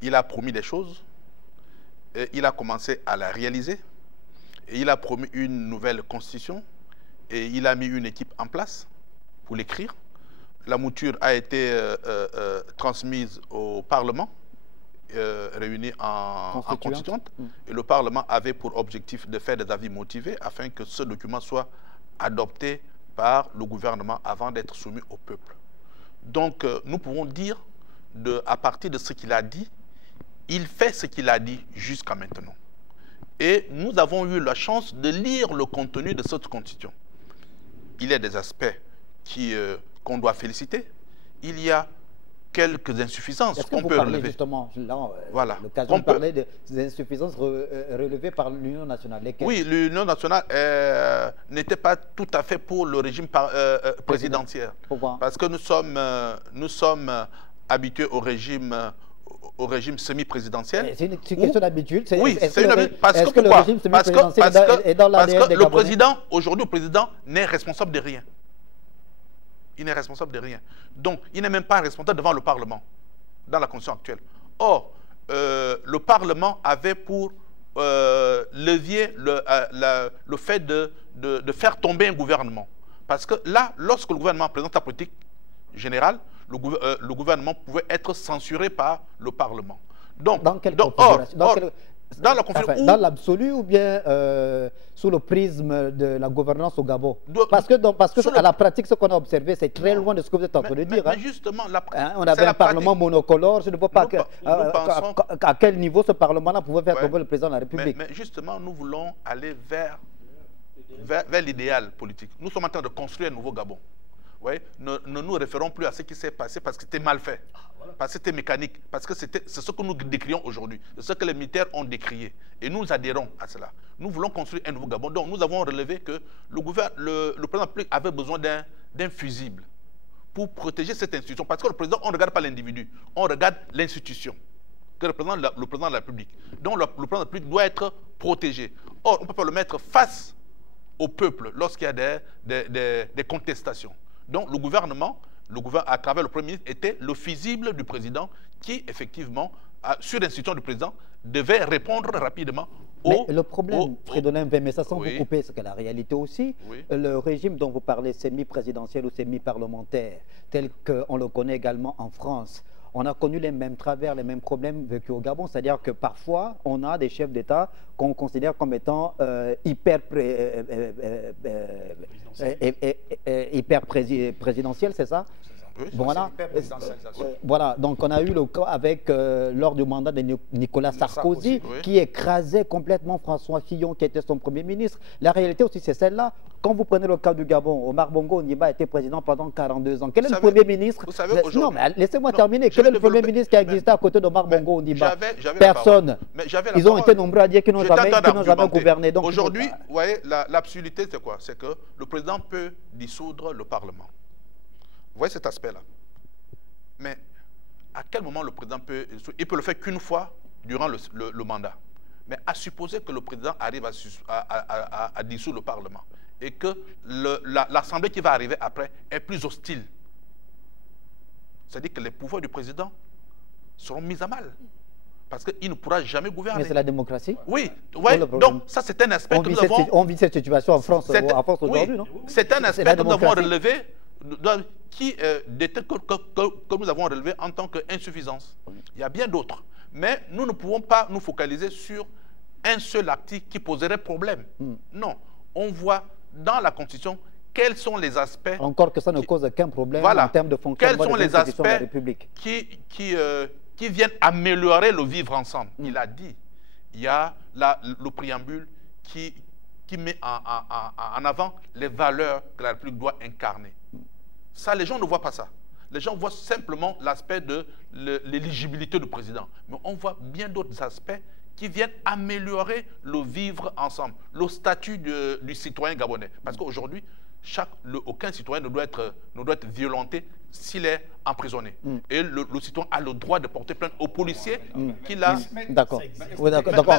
il a promis des choses, et il a commencé à la réaliser, et il a promis une nouvelle constitution, et il a mis une équipe en place pour l'écrire. La mouture a été transmise au Parlement, réunis en constituante, et le Parlement avait pour objectif de faire des avis motivés afin que ce document soit adopté par le gouvernement avant d'être soumis au peuple. Donc nous pouvons dire, à partir de ce qu'il a dit, il fait ce qu'il a dit jusqu'à maintenant. Et nous avons eu la chance de lire le contenu de cette constitution. Il y a des aspects qu'on doit féliciter. Il y a quelques insuffisances qu'on peut relever. Justement, là, voilà. L'occasion de parler des insuffisances relevées par l'Union nationale. Lesquelles? Oui, l'Union nationale n'était pas tout à fait pour le régime présidentiel. Pourquoi? Parce que nous sommes habitués au régime semi-présidentiel. C'est une question d'habitude. Oui, c'est une habitude. Parce que le régime semi-présidentiel est dans l'ADN des Gabonais? Aujourd'hui, le président n'est responsable de rien. Il n'est responsable de rien. Donc, il n'est même pas responsable devant le Parlement, dans la constitution actuelle. Or, le Parlement avait pour levier le fait de faire tomber un gouvernement. Parce que là, lorsque le gouvernement présente la politique générale, le gouvernement pouvait être censuré par le Parlement. Donc, dans quelle configuration? Dans l'absolu ou bien sous le prisme de la gouvernance au Gabon? Parce que à la pratique, ce qu'on a observé, c'est très loin de ce que vous êtes en train de dire. Mais justement, on avait un Parlement monocolore. Je ne vois pas à quel niveau ce Parlement-là pouvait faire tomber le président de la République. Mais justement, nous voulons aller vers l'idéal politique. Nous sommes en train de construire un nouveau Gabon. Ouais, ne nous référons plus à ce qui s'est passé parce que c'était mal fait, parce que c'était mécanique, parce que c'est ce que nous décrions aujourd'hui, c'est ce que les militaires ont décrié. Et nous adhérons à cela. Nous voulons construire un nouveau Gabon. Donc nous avons relevé que le président de la République avait besoin d'un fusible pour protéger cette institution. Parce que le président, on ne regarde pas l'individu, on regarde l'institution que représente le président de la République. Donc le président de la République doit être protégé. Or, on ne peut pas le mettre face au peuple lorsqu'il y a des contestations. Donc le gouvernement, à travers le Premier ministre, était le fusible du président qui, effectivement, sur l'institution du président, devait répondre rapidement Mais le problème, Fridolin, mais ça sans vous couper, c'est que la réalité aussi, le régime dont vous parlez, semi-présidentiel ou semi-parlementaire, tel qu'on le connaît également en France, on a connu les mêmes travers, les mêmes problèmes vécus au Gabon. C'est-à-dire que parfois, on a des chefs d'État qu'on considère comme étant hyper présidentiels, c'est ça? Oui, voilà. Voilà, donc on a eu le cas avec lors du mandat de Nicolas Sarkozy, qui écrasait complètement François Fillon, qui était son Premier ministre. La réalité aussi, c'est celle-là. Quand vous prenez le cas du Gabon, Omar Bongo Ondimba a été président pendant 42 ans. Quel est le Premier ministre? Non, mais laissez-moi terminer. Quel est le Premier ministre qui a existé à côté d'Omar Bongo Ondimba? Personne. Ils ont été nombreux à dire qu'ils n'ont jamais gouverné. Aujourd'hui, vous voyez, l'absurdité, c'est quoi? C'est que le président peut dissoudre le Parlement. Vous voyez cet aspect-là. Mais à quel moment le président peut... Il peut le faire qu'une fois durant le mandat. Mais à supposer que le président arrive à dissoudre le Parlement et que l'Assemblée qui va arriver après est plus hostile, c'est-à-dire que les pouvoirs du président seront mis à mal. Parce qu'il ne pourra jamais gouverner. Mais c'est la démocratie? Oui. Ouais, donc ça c'est un aspect que nous avons... On vit cette situation en France aujourd'hui, non? C'est un aspect que nous avons relevé, que nous avons relevé en tant qu'insuffisance. Il y a bien d'autres. Mais nous ne pouvons pas nous focaliser sur un seul article qui poserait problème. Non. On voit dans la Constitution quels sont les aspects... Encore que ça ne cause aucun problème en termes de fonctionnement des institutions de la République. Qui viennent améliorer le vivre ensemble. Il a dit, il y a le préambule qui met en avant les valeurs que la République doit incarner. Ça, les gens ne voient pas ça. Les gens voient simplement l'aspect de l'éligibilité du président. Mais on voit bien d'autres aspects qui viennent améliorer le vivre ensemble, le statut du citoyen gabonais. Parce qu'aujourd'hui, aucun citoyen ne doit être violenté s'il est emprisonné. Et le citoyen a le droit de porter plainte au policier qu'il a... D'accord.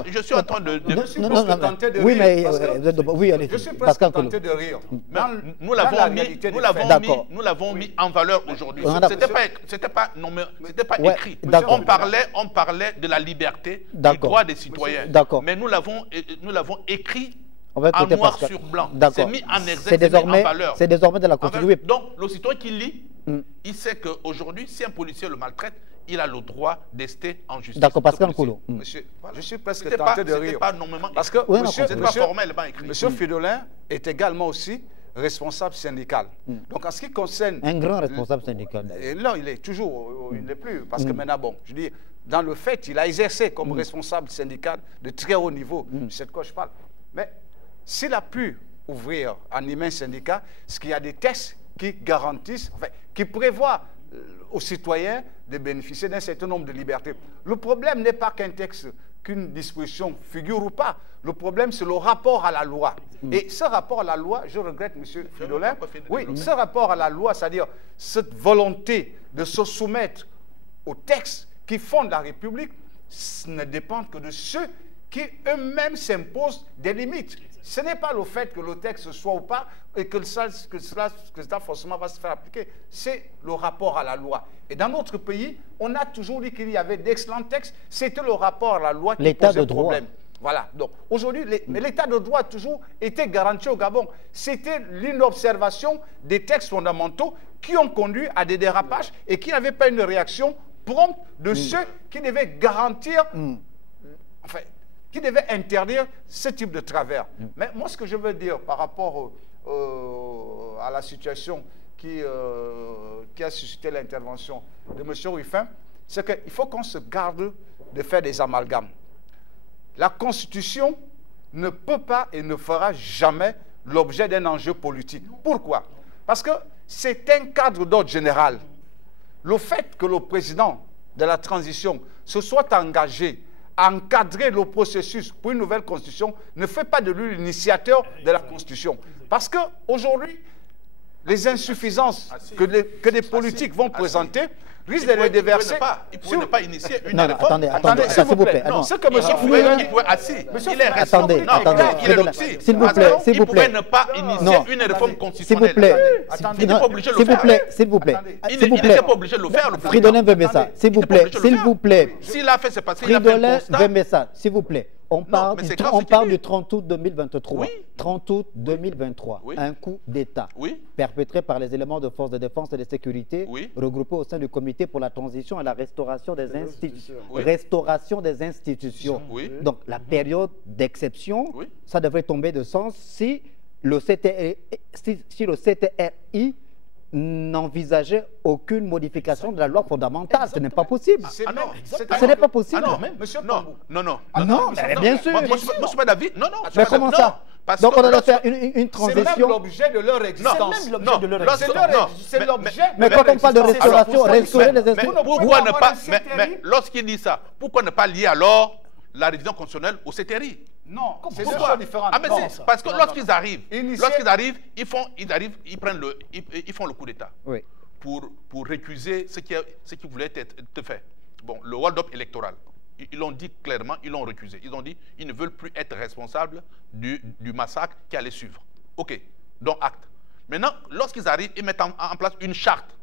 Je suis en train de... Oui, mais... Je suis presque tenté de rire. Nous l'avons mis en valeur aujourd'hui. C'était pas écrit. On parlait de la liberté, du droit des citoyens. Mais nous l'avons écrit en noir sur blanc. C'est mis en exergue, c'est mis en valeur. C'est désormais de la Constitution. Donc, le citoyen qui lit, il sait qu'aujourd'hui, si un policier le maltraite, il a le droit d'ester en justice. D'accord, Pascal Nkolo. Monsieur, je suis presque tenté de rire. Pas normalement parce que c'était pas formellement écrit. Monsieur Fridolin est également aussi responsable syndical. Donc, en ce qui concerne... Un grand responsable syndical. Non, il est toujours, il n'est plus. Parce que maintenant, bon, je dis, dans le fait, il a exercé comme responsable syndical de très haut niveau. C'est de quoi je parle. Mais s'il a pu ouvrir un immense syndicat, c'est qu'il y a des textes qui garantissent, enfin, qui prévoient aux citoyens de bénéficier d'un certain nombre de libertés. Le problème n'est pas qu'un texte, qu'une disposition figure ou pas. Le problème, c'est le rapport à la loi. Et ce rapport à la loi, je regrette, M. Fridolin, oui, ce rapport à la loi, c'est-à-dire cette volonté de se soumettre aux textes qui fondent la République, ne dépend que de ceux qui eux-mêmes s'imposent des limites. Ce n'est pas le fait que le texte soit ou pas et que cela forcément va se faire appliquer. C'est le rapport à la loi. Et dans notre pays, on a toujours dit qu'il y avait d'excellents textes. C'était le rapport à la loi qui posait problème. Voilà. Donc aujourd'hui, l'état de droit a toujours été garanti au Gabon. C'était l'inobservation des textes fondamentaux qui ont conduit à des dérapages et qui n'avaient pas une réaction prompte de ceux qui devaient garantir, enfin, qui devaient interdire ce type de travers. Mais moi, ce que je veux dire par rapport à la situation qui a suscité l'intervention de M. Ruffin, c'est qu'il faut qu'on se garde de faire des amalgames. La Constitution ne peut pas et ne fera jamais l'objet d'un enjeu politique. Pourquoi? Parce que c'est un cadre d'ordre général. Le fait que le président de la transition se soit engagé à encadrer le processus pour une nouvelle constitution ne fait pas de lui l'initiateur de la constitution. Parce qu'aujourd'hui, les insuffisances que des politiques vont présenter risquent de les déverser. Il ne pouvait pas initier une non, réforme. Attendez, s'il vous plaît. Non, ce que M. Il pouvait assis. Il est attendez, il est l'outil. S'il vous plaît, s'il vous Il pouvait plaît. ne pas initier une réforme constitutionnelle. S'il vous plaît. Il n'était pas obligé de le faire. S'il vous plaît. Il n'était pas obligé de le faire. Fridolin Vemessa, s'il vous plaît. S'il vous plaît. S'il a fait, c'est parce qu'il a fait un Fridolin constat. Vemessa, s'il vous plaît. On parle du 30 août 2023. Oui. 30 août 2023. Oui. Un coup d'État Oui. perpétré par les éléments de force de défense et de sécurité Oui. regroupés au sein du comité pour la transition et la restauration des institutions. Oui. Restauration des institutions. Oui. Donc la période d'exception, Oui. ça devrait tomber de sens si le CTRI n'envisageait aucune modification de la loi fondamentale. Ce n'est pas possible. Ah non, Ce n'est pas possible. Ah non, Monsieur non. mais bien sûr. Moi, je suis pas d'avis. Non. Mais comment ça? Donc on doit faire une transition. C'est même l'objet de leur existence. C'est même l'objet de leur existence. C'est l'objet. Mais quand on parle de restauration, restaurer les institutions. Mais pourquoi ne pas... Mais lorsqu'il dit ça, pourquoi ne pas lier alors la révision constitutionnelle au CTRI? Non, c'est deux Pourquoi? choses différentes. Ah mais parce que lorsqu'ils arrivent, ils font le coup d'État. Oui. Pour récuser ce qui voulait être fait. Bon, le hold-up électoral, ils l'ont dit clairement, ils l'ont récusé. Ils ont dit qu'ils ne veulent plus être responsables du massacre qui allait suivre. OK, donc acte. Maintenant, lorsqu'ils arrivent, ils mettent en place une charte.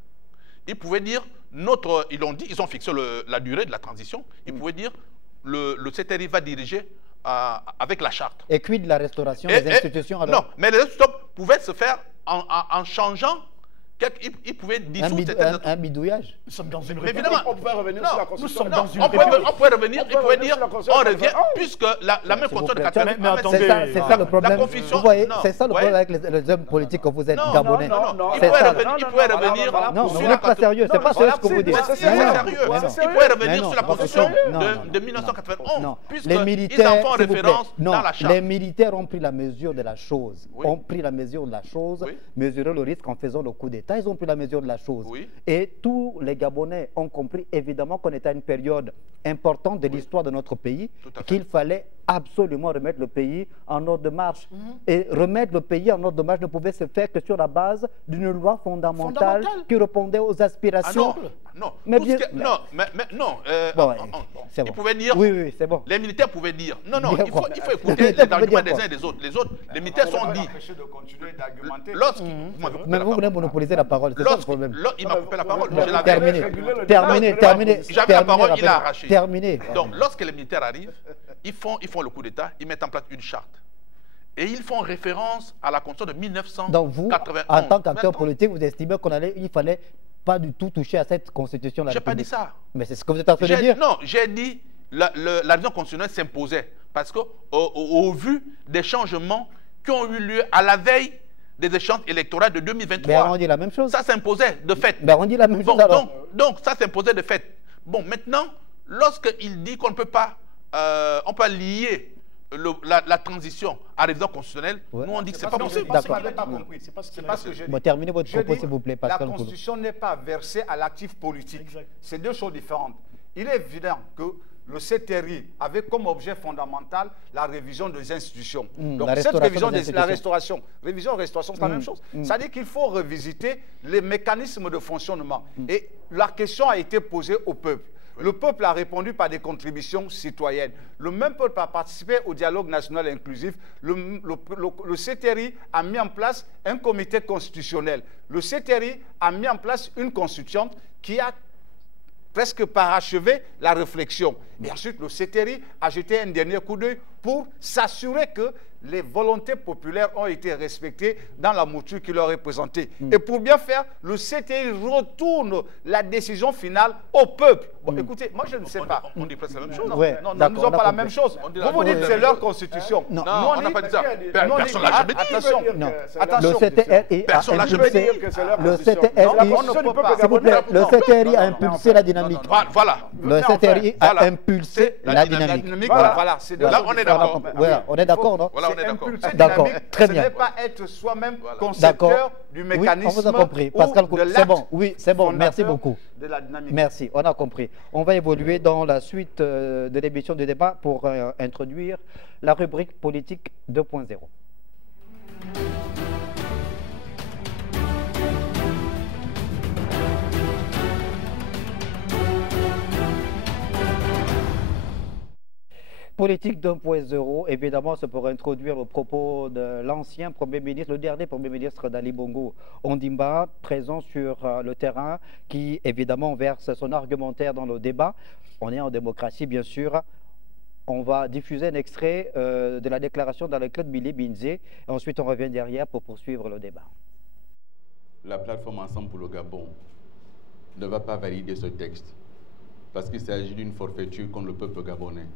Ils pouvaient dire, ils ont fixé la durée de la transition, ils pouvaient dire, le CTRI va diriger avec la charte. Et quid de la restauration des institutions alors? Non, mais les institutions pouvaient se faire en changeant. Ils pouvaient dissoudre un bidouillage. Nous sommes dans une mais évidemment, On pouvait revenir sur la Constitution. nous sommes dans une on pouvait revenir, il pouvait dire, on revient, puisque la même Constitution de 80. Mais attendez, c'est ça le problème. Confusion, vous voyez, non, c'est ça le problème avec les hommes politiques que vous êtes gabonais. Non, il C'est ça. pouvait revenir. Non, vous n'êtes pas sérieux. C'est pas sérieux ce que vous dites. C'est sérieux. Il pouvait revenir sur la Constitution de 1991, puisqu'ils en font référence dans la charte. Les militaires ont pris la mesure de la chose. Ont pris la mesure de la chose, mesuré le risque en faisant le coup d'État. Ils ont pris la mesure de la chose. Et tous les Gabonais ont compris évidemment qu'on était à une période importante de l'histoire de notre pays, qu'il fallait absolument remettre le pays en ordre de marche. Et remettre le pays en ordre de marche ne pouvait se faire que sur la base d'une loi fondamentale qui répondait aux aspirations. Non, mais bien, non. C'est bon. Ils pouvaient dire, oui, c'est bon. Les militaires pouvaient dire, non, il faut écouter les arguments des uns et des autres. Les militaires sont dit. Mais vous voulez monopoliser la parole, c'est ça le problème. Il m'a coupé la parole. Terminé. J'avais la parole, il a arraché. Terminé. Donc, lorsque les militaires arrivent, ils font le coup d'État, ils mettent en place une charte. Et ils font référence à la Constitution de 1991. Donc vous, en tant qu'acteur politique, vous estimez qu'il ne fallait pas du tout toucher à cette Constitution. Je n'ai pas dit ça. Mais c'est ce que vous êtes en train de dire. Non, j'ai dit la révision constitutionnelle s'imposait. Parce qu'au vu des changements qui ont eu lieu à la veille des échéances électorales de 2023. Mais on dit la même chose. Ça s'imposait de fait. Mais on dit la même chose alors. Donc ça s'imposait de fait. Bon, maintenant, lorsqu'il dit qu'on ne peut pas, on peut lier la transition à révision constitutionnelle, nous on dit que c'est pas possible. D'accord. C'est pas ce que je dis. Bon, terminez votre propos, s'il vous plaît, La Pascal. Constitution n'est pas versée à l'actif politique. C'est deux choses différentes. Il est évident que le CTRI avait comme objet fondamental la révision des institutions. Donc cette révision de la restauration, c'est la même chose. C'est-à-dire qu'il faut revisiter les mécanismes de fonctionnement. Et la question a été posée au peuple. Le peuple a répondu par des contributions citoyennes. Le même peuple a participé au dialogue national inclusif. Le CTRI a mis en place un comité constitutionnel. Le CTRI a mis en place une constituante qui a presque parachevé la réflexion. Et ensuite, le CTRI a jeté un dernier coup d'œil pour s'assurer que les volontés populaires ont été respectées dans la mouture qui leur est présentée. Et pour bien faire, le CTRI retourne la décision finale au peuple. Bon, écoutez, moi je ne sais pas. On dit presque la même chose. Non, non, nous ne disons pas la même chose. Vous dites que c'est leur constitution. Non, on n'a pas dit ça. Personne ne l'a jamais dit. Attention, Le CTRI a impulsé, le CTRI a impulsé la dynamique. Voilà. Le CTRI a impulsé la dynamique. Voilà, là on est d'accord. On est d'accord, non? Voilà, on est d'accord. D'accord, très bien. Ce n'est pas être soi-même concepteur du mécanisme. Oui, on vous a compris. Pascal, c'est bon. Oui, c'est bon. Merci beaucoup. De la dynamique. Merci, on a compris. On va évoluer dans la suite de l'émission du débat pour introduire la rubrique politique 2.0. Politique 2.0, évidemment, c'est pour introduire le propos de l'ancien Premier ministre, le dernier Premier ministre d'Ali Bongo Ondimba, présent sur le terrain, qui évidemment verse son argumentaire dans le débat. On est en démocratie, bien sûr. On va diffuser un extrait de la déclaration d'Alain-Claude Billy-Binze, et ensuite on revient derrière pour poursuivre le débat. La plateforme Ensemble pour le Gabon ne va pas valider ce texte, parce qu'il s'agit d'une forfaiture contre le peuple gabonais.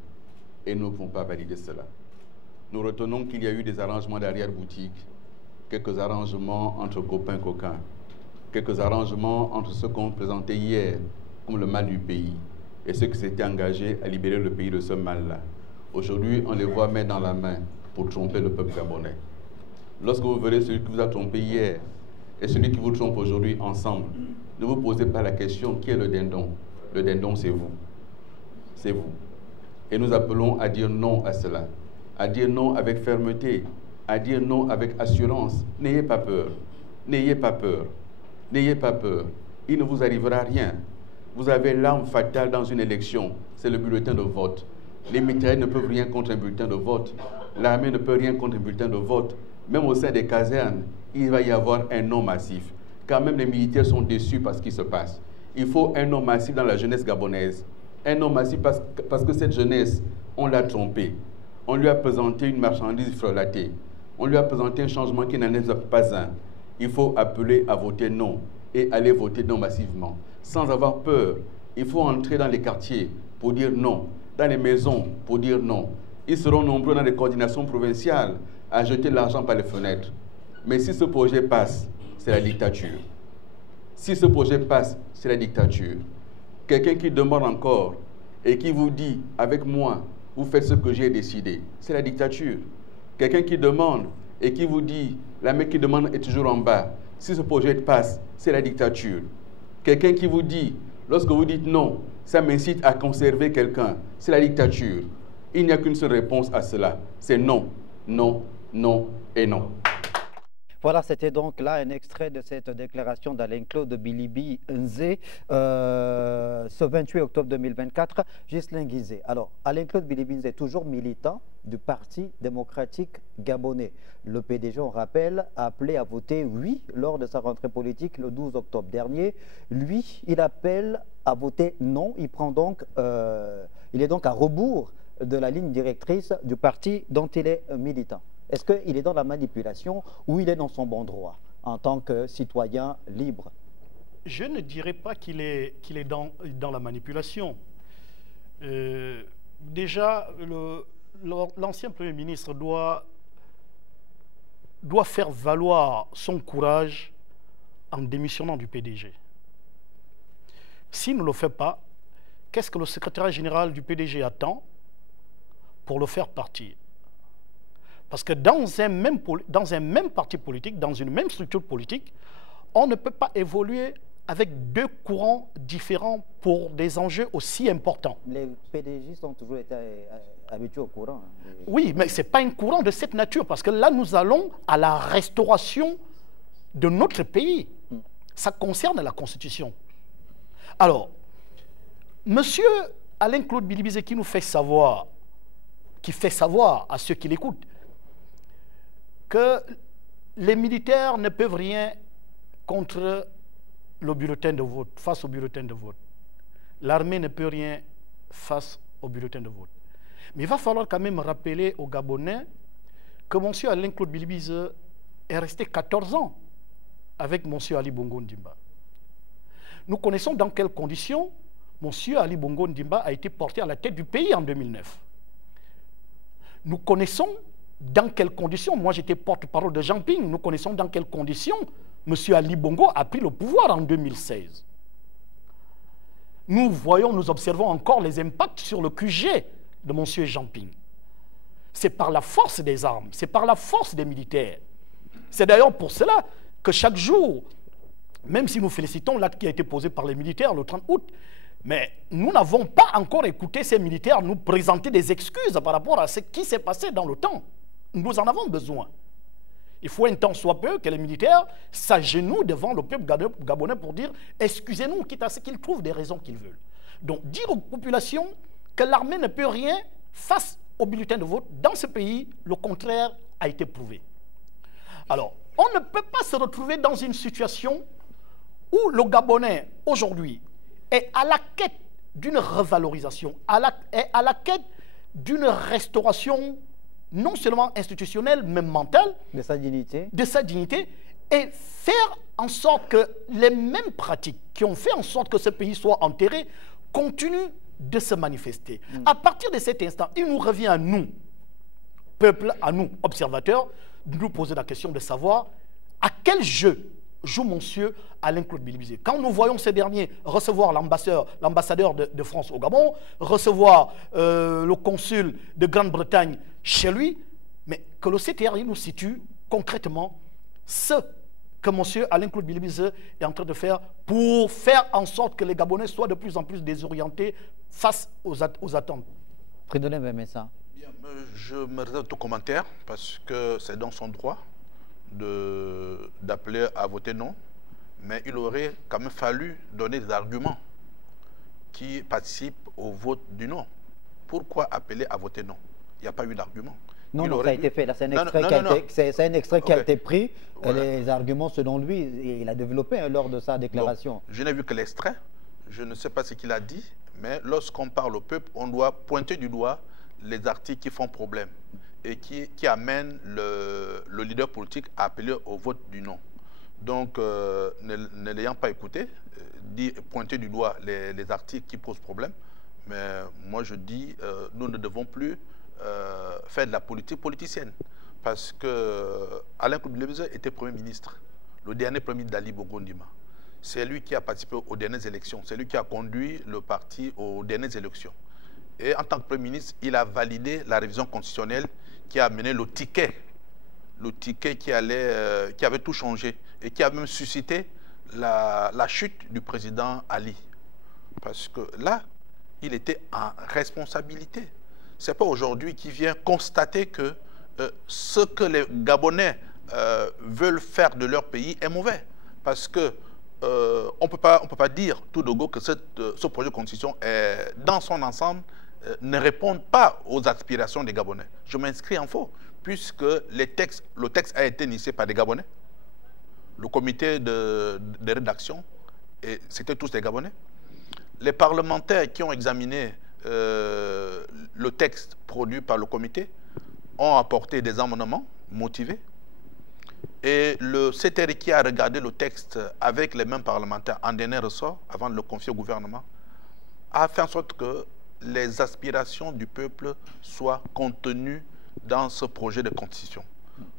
Et nous ne pouvons pas valider cela. Nous retenons qu'il y a eu des arrangements d'arrière-boutique, quelques arrangements entre copains coquins, quelques arrangements entre ceux qu'on présentait hier comme le mal du pays et ceux qui s'étaient engagés à libérer le pays de ce mal-là. Aujourd'hui, on les voit main dans la main pour tromper le peuple gabonais. Lorsque vous verrez celui qui vous a trompé hier et celui qui vous trompe aujourd'hui ensemble, ne vous posez pas la question qui est le dindon. Le dindon, c'est vous. C'est vous. Et nous appelons à dire non à cela, à dire non avec fermeté, à dire non avec assurance. N'ayez pas peur, n'ayez pas peur, n'ayez pas peur. Il ne vous arrivera rien. Vous avez l'arme fatale dans une élection, c'est le bulletin de vote. Les mitraillettes ne peuvent rien contre un bulletin de vote. L'armée ne peut rien contre un bulletin de vote. Même au sein des casernes, il va y avoir un non massif. Quand même, les militaires sont déçus par ce qui se passe. Il faut un non massif dans la jeunesse gabonaise. Un homme assis parce que cette jeunesse, on l'a trompé. On lui a présenté une marchandise frelatée. On lui a présenté un changement qui n'en est pas un. Il faut appeler à voter non et aller voter non massivement. Sans avoir peur, il faut entrer dans les quartiers pour dire non, dans les maisons pour dire non. Ils seront nombreux dans les coordinations provinciales à jeter l'argent par les fenêtres. Mais si ce projet passe, c'est la dictature. Si ce projet passe, c'est la dictature. Quelqu'un qui demande encore et qui vous dit, avec moi, vous faites ce que j'ai décidé, c'est la dictature. Quelqu'un qui demande et qui vous dit, la main qui demande est toujours en bas, si ce projet passe, c'est la dictature. Quelqu'un qui vous dit, lorsque vous dites non, ça m'incite à conserver quelqu'un, c'est la dictature. Il n'y a qu'une seule réponse à cela, c'est non, non, non et non. Voilà, c'était donc là un extrait de cette déclaration d'Alain-Claude Billy-Binze ce 28 octobre 2024. Ghislain Guizet. Alors, Alain-Claude Billy-Binze est toujours militant du Parti démocratique gabonais. Le PDG, on rappelle, a appelé à voter oui lors de sa rentrée politique le 12 octobre dernier. Lui, il appelle à voter non. Il est donc à rebours de la ligne directrice du parti dont il est militant. Est-ce qu'il est dans la manipulation ou il est dans son bon droit en tant que citoyen libre? Je ne dirais pas qu'il est dans la manipulation. Déjà, l'ancien Premier ministre doit faire valoir son courage en démissionnant du PDG. S'il ne le fait pas, qu'est-ce que le secrétaire général du PDG attend pour le faire partir? Parce que dans un même parti politique, dans une même structure politique, on ne peut pas évoluer avec deux courants différents pour des enjeux aussi importants. Les PDG ont toujours été habitués au courant. Oui, mais ce n'est pas un courant de cette nature, parce que là, nous allons à la restauration de notre pays. Ça concerne la Constitution. Alors, monsieur Alain-Claude Bilibizé qui nous fait savoir, à ceux qui l'écoutent, que les militaires ne peuvent rien contre le bulletin de vote, face au bulletin de vote. L'armée ne peut rien face au bulletin de vote. Mais il va falloir quand même rappeler aux Gabonais que M. Alain-Claude Bilibizé est resté 14 ans avec M. Ali Bongo Ndimba. Nous connaissons dans quelles conditions M. Ali Bongo Ndimba a été porté à la tête du pays en 2009. Nous connaissons dans quelles conditions, moi j'étais porte-parole de Jean Ping, nous connaissons dans quelles conditions M. Ali Bongo a pris le pouvoir en 2016. Nous observons encore les impacts sur le QG de M. Jean Ping. C'est par la force des armes, c'est par la force des militaires. C'est d'ailleurs pour cela que chaque jour, même si nous félicitons l'acte qui a été posé par les militaires le 30 août, mais nous n'avons pas encore écouté ces militaires nous présenter des excuses par rapport à ce qui s'est passé dans le temps. Nous en avons besoin. Il faut un temps soit peu que les militaires s'agenouillent devant le peuple gabonais pour dire « excusez-nous » quitte à ce qu'ils trouvent des raisons qu'ils veulent. Donc dire aux populations que l'armée ne peut rien face au bulletin de vote, dans ce pays, le contraire a été prouvé. Alors, on ne peut pas se retrouver dans une situation où le Gabonais, aujourd'hui, est à la quête d'une revalorisation, est à la quête d'une restauration non seulement institutionnelle, mais mentale. De sa dignité. De sa dignité, et faire en sorte que les mêmes pratiques qui ont fait en sorte que ce pays soit enterré continuent de se manifester. À partir de cet instant, il nous revient à nous, peuple, à nous, observateurs, de nous poser la question de savoir à quel jeu joue monsieur Alain-Claude Bilibizé. Quand nous voyons ces derniers recevoir l'ambassadeur de France au Gabon, recevoir le consul de Grande-Bretagne chez lui, mais que le CTRI nous situe concrètement ce que monsieur Alain-Claude Bilibizé est en train de faire pour faire en sorte que les Gabonais soient de plus en plus désorientés face aux attentes. Fridolin Bemessa. Je me réserve tout commentaire parce que c'est dans son droit d'appeler à voter non, mais il aurait quand même fallu donner des arguments qui participent au vote du non. Pourquoi appeler à voter non? Il n'y a pas eu d'argument. Non, non, ça a été fait. Là, c'est un extrait qui a été pris. Voilà. Les arguments, selon lui, il a développé lors de sa déclaration. Bon, je n'ai vu que l'extrait. Je ne sais pas ce qu'il a dit, mais lorsqu'on parle au peuple, on doit pointer du doigt les articles qui font problème et qui amènent le leader politique à appeler au vote du non. Donc, ne l'ayant pas écouté, pointer du doigt les articles qui posent problème, mais moi je dis, nous ne devons plus faire de la politique politicienne, parce que Alain-Claude Bilibizé était Premier ministre, le dernier Premier ministre d'Ali Bongo Ndimba. C'est lui qui a participé aux dernières élections, c'est lui qui a conduit le parti aux dernières élections. Et en tant que Premier ministre, il a validé la révision constitutionnelle qui a amené le ticket qui avait tout changé et qui a même suscité la chute du président Ali. Parce que là, il était en responsabilité. Ce n'est pas aujourd'hui qu'il vient constater que ce que les Gabonais veulent faire de leur pays est mauvais. Parce que on ne peut pas dire tout de go que ce projet de constitution, dans son ensemble, ne répond pas aux aspirations des Gabonais. Je m'inscris en faux, puisque le texte a été initié par des Gabonais, le comité de rédaction, et c'était tous des Gabonais. Les parlementaires qui ont examiné le texte produit par le comité ont apporté des amendements motivés. Et le CTRI qui a regardé le texte avec les mêmes parlementaires en dernier ressort, avant de le confier au gouvernement, a fait en sorte que les aspirations du peuple soient contenues dans ce projet de constitution.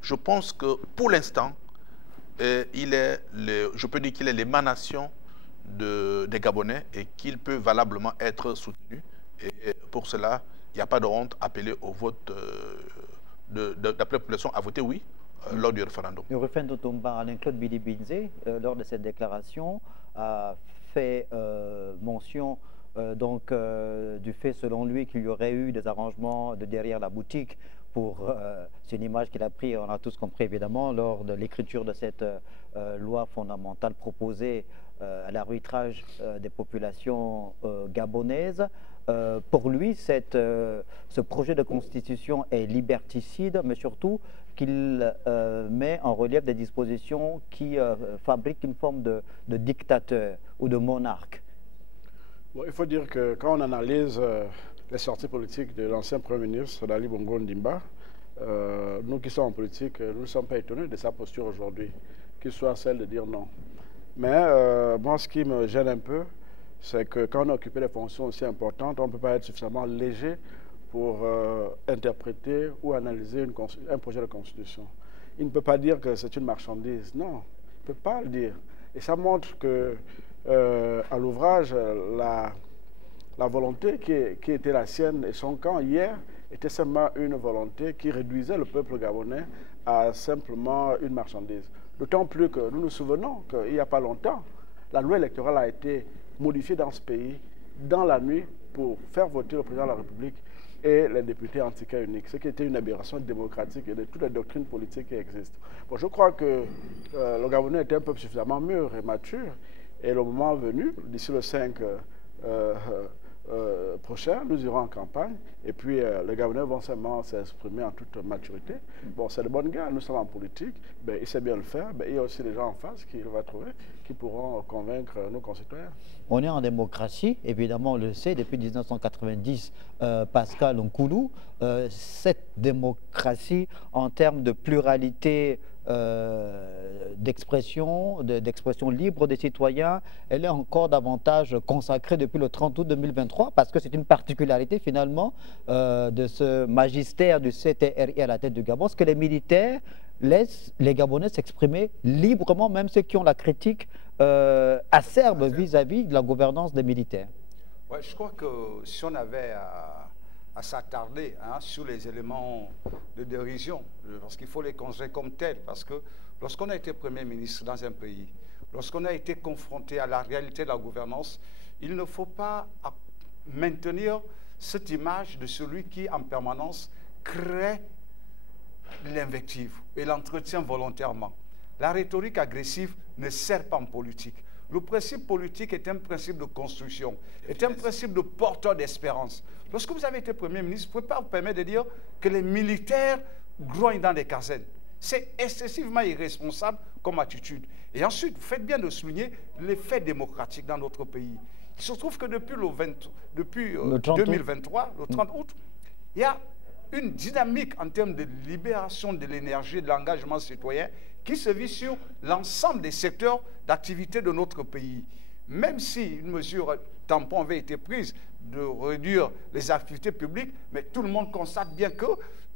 Je pense que pour l'instant, je peux dire qu'il est l'émanation des Gabonais et qu'il peut valablement être soutenu. Et pour cela, il n'y a pas de honte appelée au vote de la population à voter oui lors du référendum. Le référendum, Alain-Claude Billy-Binzé, lors de cette déclaration, a fait mention du fait, selon lui, qu'il y aurait eu des arrangements de derrière la boutique pour... c'est une image qu'il a prise, on a tous compris évidemment, lors de l'écriture de cette loi fondamentale proposée à l'arbitrage des populations gabonaises. Pour lui, ce projet de constitution est liberticide, mais surtout qu'il met en relief des dispositions qui fabriquent une forme de dictateur ou de monarque. Bon, il faut dire que quand on analyse les sorties politiques de l'ancien Premier ministre, Dali Bongo Ndimba, nous qui sommes en politique, nous ne sommes pas étonnés de sa posture aujourd'hui, qu'il soit celle de dire non. Mais moi, ce qui me gêne un peu, c'est que quand on a occupé des fonctions aussi importantes, on ne peut pas être suffisamment léger pour interpréter ou analyser un projet de constitution. Il ne peut pas dire que c'est une marchandise. Non, il ne peut pas le dire. Et ça montre que à l'ouvrage, la volonté qui était la sienne et son camp hier était simplement une volonté qui réduisait le peuple gabonais à simplement une marchandise. D'autant plus que nous nous souvenons qu'il n'y a pas longtemps, la loi électorale a été modifiée dans ce pays dans la nuit pour faire voter le président de la République et les députés anti-cas uniques, ce qui était une aberration démocratique et de toutes les doctrines politiques qui existent. Bon, je crois que le Gabonais était un peuple suffisamment mûr et mature, et le moment venu, d'ici le 5 prochain, nous irons en campagne, et puis les Gabonais vont seulement s'exprimer en toute maturité. Bon, c'est de bonnes guerres, nous sommes en politique, ben, il sait bien le faire, ben, il y a aussi des gens en face qu'il va trouver, qui pourront convaincre nos concitoyens. On est en démocratie, évidemment, on le sait, depuis 1990, Pascal Nkoulou, cette démocratie en termes de pluralité d'expression libre des citoyens, elle est encore davantage consacrée depuis le 30 août 2023, parce que c'est une particularité finalement de ce magistère du CTRI à la tête du Gabon, ce que les militaires laissent les Gabonais s'exprimer librement, même ceux qui ont la critique acerbe vis-à-vis de la gouvernance des militaires. Ouais, je crois que si on avait à s'attarder sur les éléments de dérision, parce qu'il faut les considérer comme tels, parce que lorsqu'on a été Premier ministre dans un pays, lorsqu'on a été confronté à la réalité de la gouvernance, il ne faut pas maintenir cette image de celui qui, en permanence, crée l'invective et l'entretient volontairement. La rhétorique agressive ne sert pas en politique. Le principe politique est un principe de construction, est un principe de porteur d'espérance. Lorsque vous avez été Premier ministre, vous ne pouvez pas vous permettre de dire que les militaires grognent dans des casernes. C'est excessivement irresponsable comme attitude. Et ensuite, vous faites bien de souligner les faits démocratiques dans notre pays. Il se trouve que depuis 2023, le 30 août, il y a une dynamique en termes de libération de l'énergie et de l'engagement citoyen qui se vit sur l'ensemble des secteurs d'activité de notre pays. Même si une mesure tampon avait été prise de réduire les activités publiques, mais tout le monde constate bien que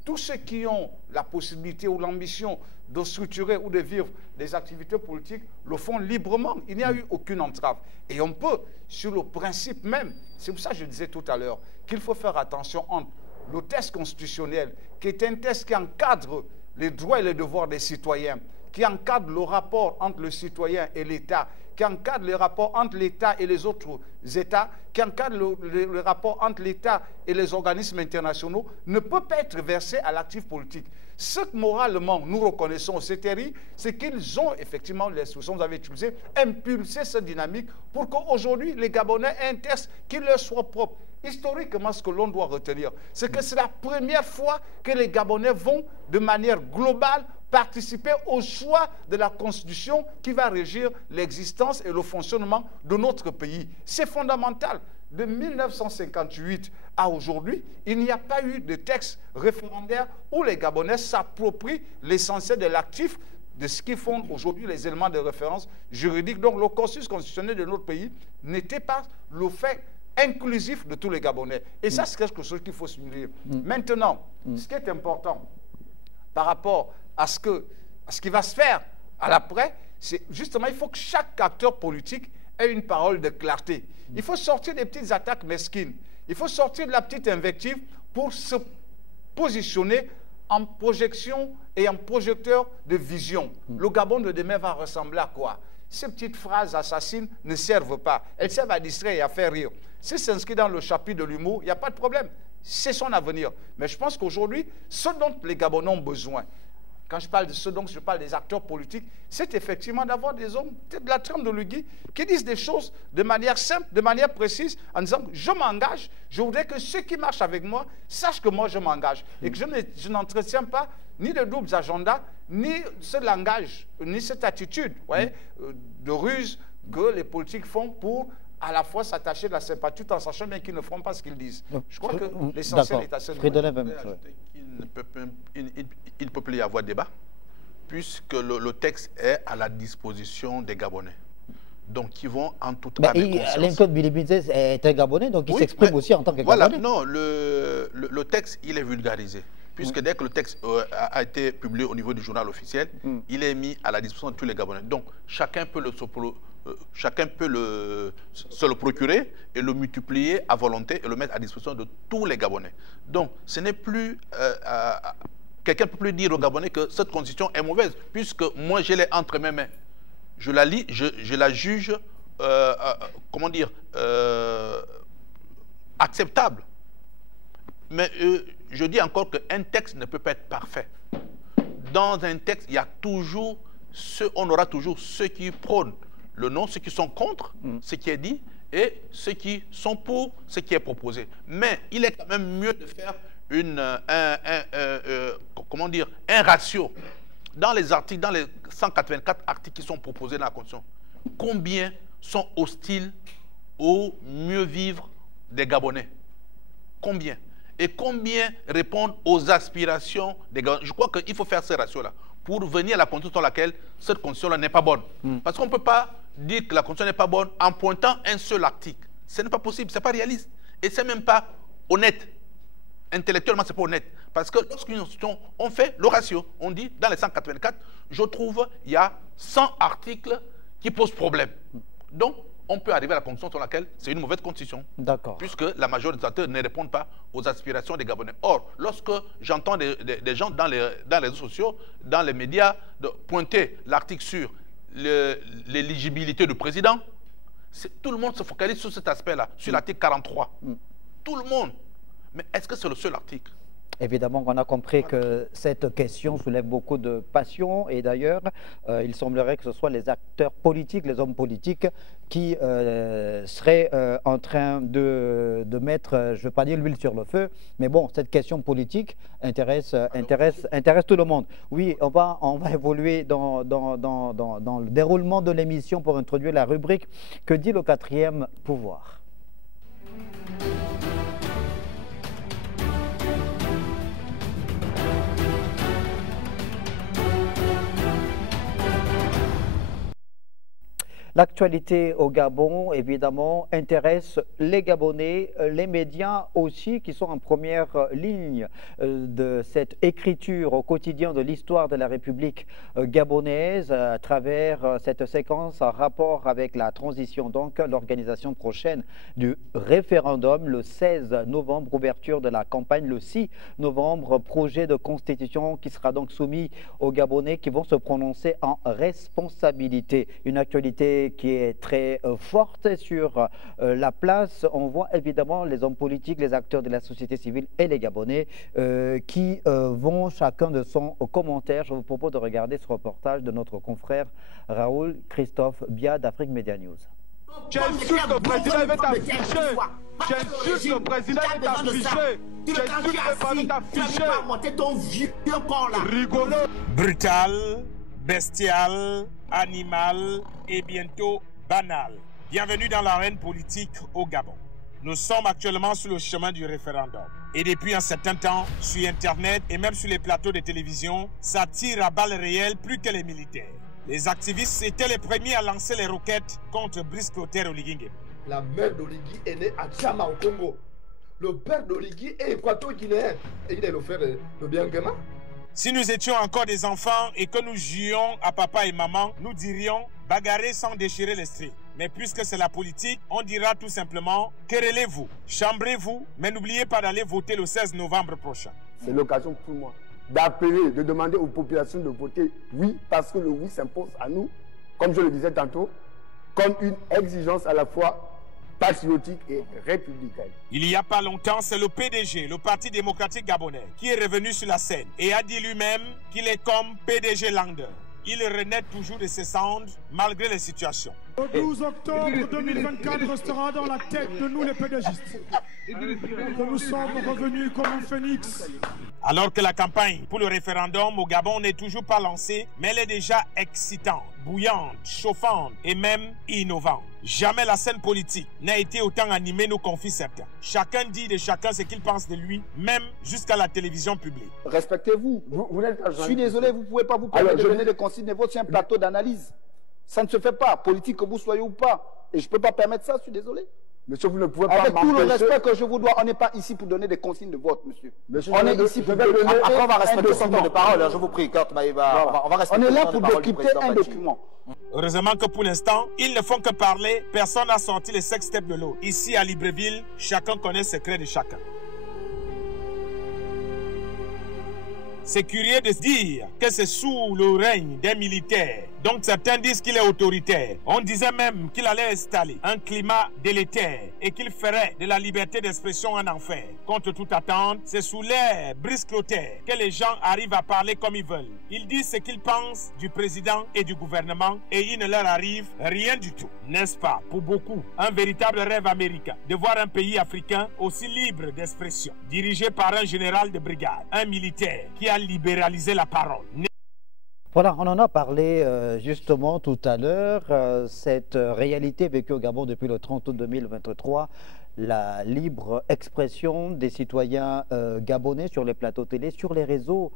tous ceux qui ont la possibilité ou l'ambition de structurer ou de vivre des activités politiques le font librement. Il n'y a eu aucune entrave. Et on peut, sur le principe même, c'est pour ça que je disais tout à l'heure, qu'il faut faire attention entre le test constitutionnel, qui est un test qui encadre les droits et les devoirs des citoyens, qui encadre le rapport entre le citoyen et l'État, qui encadre les rapports entre l'État et les autres États, qui encadre le rapport entre l'État et les organismes internationaux, ne peut pas être versé à l'actif politique. Ce que moralement nous reconnaissons au CTRI, c'est qu'ils ont effectivement, l'expression que vous avez utilisée, impulsé cette dynamique pour qu'aujourd'hui les Gabonais aient un test qui leur soit propre. Historiquement, ce que l'on doit retenir, c'est que c'est la première fois que les Gabonais vont de manière globale participer au choix de la Constitution qui va régir l'existence et le fonctionnement de notre pays. C'est fondamental. De 1958 à aujourd'hui, il n'y a pas eu de texte référendaire où les Gabonais s'approprient l'essentiel de l'actif de ce qui font aujourd'hui les éléments de référence juridique. Donc le consensus constitutionnel de notre pays n'était pas le fait inclusif de tous les Gabonais. Et ça, c'est quelque chose qu'il faut souligner. Maintenant, ce qui est important par rapport à ce qui va se faire à l'après, c'est justement, il faut que chaque acteur politique ait une parole de clarté. Il faut sortir des petites attaques mesquines. Il faut sortir de la petite invective pour se positionner en projection et en projecteur de vision. Le Gabon de demain va ressembler à quoi? Ces petites phrases assassines ne servent pas. Elles servent à distraire et à faire rire. Si c'est inscrit dans le chapitre de l'humour, il n'y a pas de problème. C'est son avenir. Mais je pense qu'aujourd'hui, ce dont les Gabonais ont besoin, quand je parle de ce dont je parle des acteurs politiques, c'est effectivement d'avoir des hommes, peut-être de la trempe de Lugui, qui disent des choses de manière simple, de manière précise, en disant « je m'engage, je voudrais que ceux qui marchent avec moi sachent que moi je m'engage » et que je n'entretiens pas ni de doubles agendas, ni ce langage, ni cette attitude de ruse que les politiques font pour à la fois s'attacher de la sympathie tout en sachant bien qu'ils ne feront pas ce qu'ils disent. Je crois que l'essentiel est à ce niveau. Il ne peut plus y avoir débat, puisque le texte est à la disposition des Gabonais. Donc, ils vont en toute âme et conscience. Lincoln Bilibidze est un Gabonais, donc il s'exprime aussi en tant que Gabonais. Voilà, non, le texte, il est vulgarisé. Puisque dès que le texte a été publié au niveau du journal officiel, il est mis à la disposition de tous les Gabonais. Donc, chacun peut se le procurer et le multiplier à volonté et le mettre à disposition de tous les Gabonais. Donc, ce n'est plus... quelqu'un ne peut plus dire aux Gabonais que cette constitution est mauvaise, puisque moi, je l'ai entre mes mains. Je la lis, je la juge, comment dire, acceptable. Mais je dis encore qu'un texte ne peut pas être parfait. Dans un texte, il y a toujours on aura toujours ceux qui prônent le non, ceux qui sont contre ce qui est dit et ceux qui sont pour ce qui est proposé. Mais il est quand même mieux de faire comment dire, un ratio. Dans les articles, dans les 184 articles qui sont proposés dans la Constitution, combien sont hostiles au mieux vivre des Gabonais? Combien? Et combien répondent aux aspirations des Gabonais? Je crois qu'il faut faire ce ratio-là pour venir à la condition dans laquelle cette condition-là n'est pas bonne. Parce qu'on ne peut pas dire que la condition n'est pas bonne en pointant un seul article. Ce n'est pas possible, ce n'est pas réaliste. Et ce n'est même pas honnête. Intellectuellement, ce n'est pas honnête. Parce que lorsqu'une institution, on fait le ratio. On dit, dans les 184, je trouve il y a 100 articles qui posent problème. Donc, on peut arriver à la conclusion sur laquelle c'est une mauvaise constitution. D'accord. Puisque la majorité des acteurs ne répondent pas aux aspirations des Gabonais. Or, lorsque j'entends des gens dans les réseaux sociaux, dans les médias, pointer l'article sur l'éligibilité du président, tout le monde se focalise sur cet aspect-là, sur l'article 43. Tout le monde. Mais est-ce que c'est le seul article? Évidemment qu'on a compris que cette question soulève beaucoup de passion et d'ailleurs, il semblerait que ce soit les acteurs politiques, les hommes politiques qui seraient en train de mettre, je ne veux pas dire l'huile sur le feu, mais bon, cette question politique intéresse tout le monde. Oui, on va évoluer dans le déroulement de l'émission pour introduire la rubrique « Que dit le quatrième pouvoir ?» L'actualité au Gabon, évidemment, intéresse les Gabonais, les médias aussi, qui sont en première ligne de cette écriture au quotidien de l'histoire de la République gabonaise à travers cette séquence en rapport avec la transition, donc l'organisation prochaine du référendum le 16 novembre, ouverture de la campagne le 6 novembre, projet de constitution qui sera donc soumis aux Gabonais qui vont se prononcer en responsabilité. Une actualité qui est très forte sur la place. On voit évidemment les hommes politiques, les acteurs de la société civile et les Gabonais qui vont chacun de son commentaire. Je vous propose de regarder ce reportage de notre confrère Raoul Christophe Bia d'Afrique Media News. J'insulte le président, il va t'afficher. J'insulte le président, il va t'afficher. J'insulte le président, il va t'afficher. Rigolo. Brutal, bestial, animal et bientôt banal. Bienvenue dans l'arène politique au Gabon. Nous sommes actuellement sur le chemin du référendum. Et depuis un certain temps, sur Internet et même sur les plateaux de télévision, ça tire à balles réelles plus que les militaires. Les activistes étaient les premiers à lancer les roquettes contre Brice Clotaire Oligui. La mère d'Oligui est née à Tchama au Congo. Le père d'Oligui est équato-guinéen. Et il est le frère de Biangema. Si nous étions encore des enfants et que nous jouions à papa et maman, nous dirions bagarrer sans déchirer les stries. Mais puisque c'est la politique, on dira tout simplement querellez-vous, chambrez-vous, mais n'oubliez pas d'aller voter le 16 novembre prochain. C'est l'occasion pour moi d'appeler, de demander aux populations de voter oui, parce que le oui s'impose à nous, comme je le disais tantôt, comme une exigence à la fois patriotique et républicaine. Il n'y a pas longtemps, c'est le PDG, le Parti démocratique gabonais, qui est revenu sur la scène et a dit lui-même qu'il est comme PDG Lander. Il renaît toujours de ses cendres malgré les situations. Le 12 octobre 2024 restera dans la tête de nous les pédagistes. Que nous sommes revenus comme un phénix. Alors que la campagne pour le référendum au Gabon n'est toujours pas lancée, mais elle est déjà excitante, bouillante, chauffante et même innovante. Jamais la scène politique n'a été autant animée, nous confient certains. Chacun dit de chacun ce qu'il pense de lui, même jusqu'à la télévision publique. Respectez-vous. Je suis désolé, vous ne pouvez pas vous permettre de donner des consignes de vote sur un plateau d'analyse. Ça ne se fait pas, politique que vous soyez ou pas. Et je ne peux pas permettre ça, je suis désolé. Monsieur, vous ne pouvez pas avec tout le respect que je vous dois, on n'est pas ici pour donner des consignes de vote, monsieur. On est ici pour donner. Après, on va respecter son temps de parole, je vous prie, Kurt Maïba. On va respecter. On est là pour décrypter un document. Heureusement que pour l'instant, ils ne font que parler. Personne n'a sorti les sextapes de l'autre. Ici à Libreville, chacun connaît le secret de chacun. C'est curieux de se dire que c'est sous le règne des militaires. Donc certains disent qu'il est autoritaire. On disait même qu'il allait installer un climat délétère et qu'il ferait de la liberté d'expression un enfer. Contre toute attente, c'est sous l'air brisclotaire que les gens arrivent à parler comme ils veulent. Ils disent ce qu'ils pensent du président et du gouvernement et il ne leur arrive rien du tout. N'est-ce pas, pour beaucoup, un véritable rêve américain de voir un pays africain aussi libre d'expression, dirigé par un général de brigade, un militaire qui a libéralisé la parole. Voilà, on en a parlé justement tout à l'heure, cette réalité vécue au Gabon depuis le 30 août 2023, la libre expression des citoyens gabonais sur les plateaux télé, sur les réseaux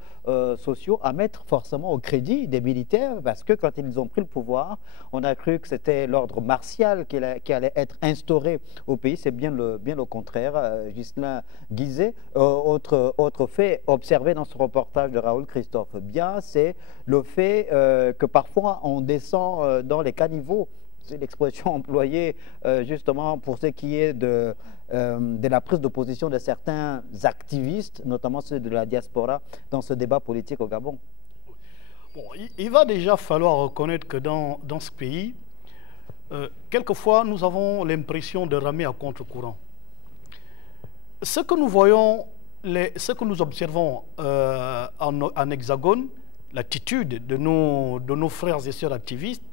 sociaux, à mettre forcément au crédit des militaires, parce que quand ils ont pris le pouvoir, on a cru que c'était l'ordre martial qui allait être instauré au pays. C'est bien le contraire. Ghislain Guizet, autre fait observé dans ce reportage de Raoul Christophe Bien, c'est le fait que parfois on descend dans les caniveaux. C'est l'expression employée justement pour ce qui est de la prise de position de certains activistes, notamment ceux de la diaspora, dans ce débat politique au Gabon. Bon, il va déjà falloir reconnaître que dans ce pays, quelquefois, nous avons l'impression de ramer à contre-courant. Ce que nous voyons, ce que nous observons en Hexagone, l'attitude de nos frères et sœurs activistes,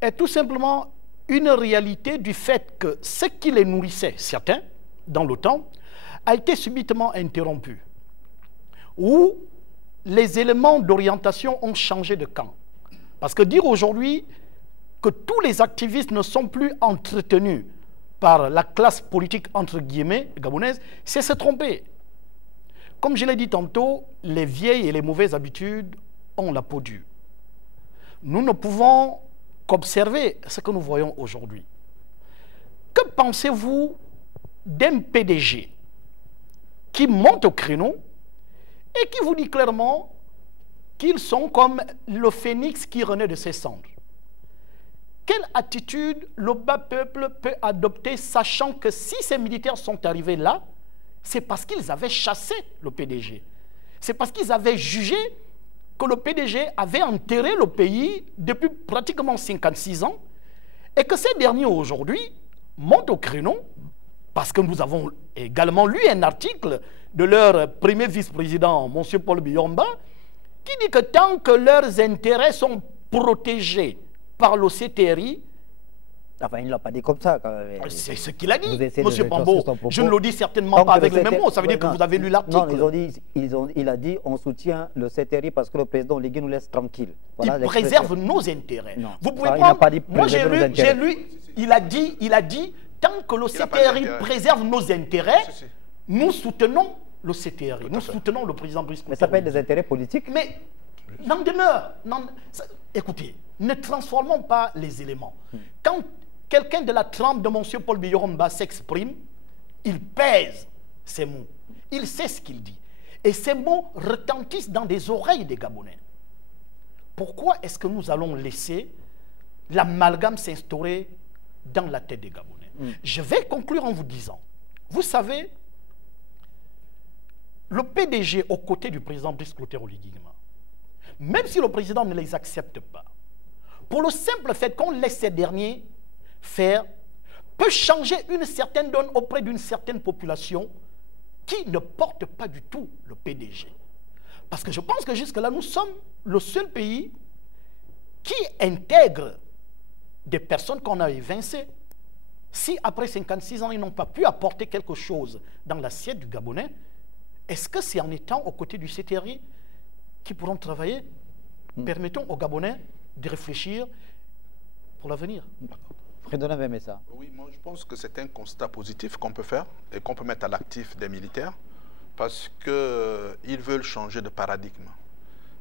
est tout simplement une réalité du fait que ce qui les nourrissait, certains, dans le temps, a été subitement interrompu. Où les éléments d'orientation ont changé de camp. Parce que dire aujourd'hui que tous les activistes ne sont plus entretenus par la classe politique, entre guillemets, gabonaise, c'est se tromper. Comme je l'ai dit tantôt, les vieilles et les mauvaises habitudes ont la peau dure. Nous ne pouvons qu'observer ce que nous voyons aujourd'hui. Que pensez-vous d'un PDG qui monte au créneau et qui vous dit clairement qu'ils sont comme le phénix qui renaît de ses cendres? Quelle attitude le bas peuple peut adopter, sachant que si ces militaires sont arrivés là, c'est parce qu'ils avaient chassé le PDG. C'est parce qu'ils avaient jugé que le PDG avait enterré le pays depuis pratiquement 56 ans et que ces derniers aujourd'hui montent au créneau parce que nous avons également lu un article de leur premier vice-président, M. Paul Biyomba, qui dit que tant que leurs intérêts sont protégés par le CTRI, enfin, il ne l'a pas dit comme ça. C'est ce qu'il a dit, M. Pambo. Je ne le dis certainement pas avec les mêmes mots. Ça veut dire que vous avez lu l'article. Non, il a dit on soutient le CTRI parce que le président Ligui nous laisse tranquille. Voilà, il préserve nos intérêts. Non, vous pouvez prendre. Moi, j'ai lu, il a dit tant que le CTRI préserve nos intérêts, nous soutenons le CTRI. Nous soutenons le président Brice Clotaire. Mais ça peut être des intérêts politiques. Mais n'en demeure. Écoutez, ne transformons pas les éléments. Quand quelqu'un de la trempe de M. Paul Biyomba s'exprime, il pèse ses mots. Il sait ce qu'il dit. Et ces mots retentissent dans des oreilles des Gabonais. Pourquoi est-ce que nous allons laisser l'amalgame s'instaurer dans la tête des Gabonais. Je vais conclure en vous disant, vous savez, le PDG aux côtés du président Brice Clotaire Oligui Nguema, même si le président ne les accepte pas, pour le simple fait qu'on laisse ces derniers faire, peut changer une certaine donne auprès d'une certaine population qui ne porte pas du tout le PDG. Parce que je pense que jusque-là, nous sommes le seul pays qui intègre des personnes qu'on a évincées. Si après 56 ans, ils n'ont pas pu apporter quelque chose dans l'assiette du Gabonais, est-ce que c'est en étant aux côtés du CTRI qui pourront travailler? Permettons aux Gabonais de réfléchir pour l'avenir. Frédéric Vemessa. Oui, moi je pense que c'est un constat positif qu'on peut faire et qu'on peut mettre à l'actif des militaires parce qu'ils veulent changer de paradigme.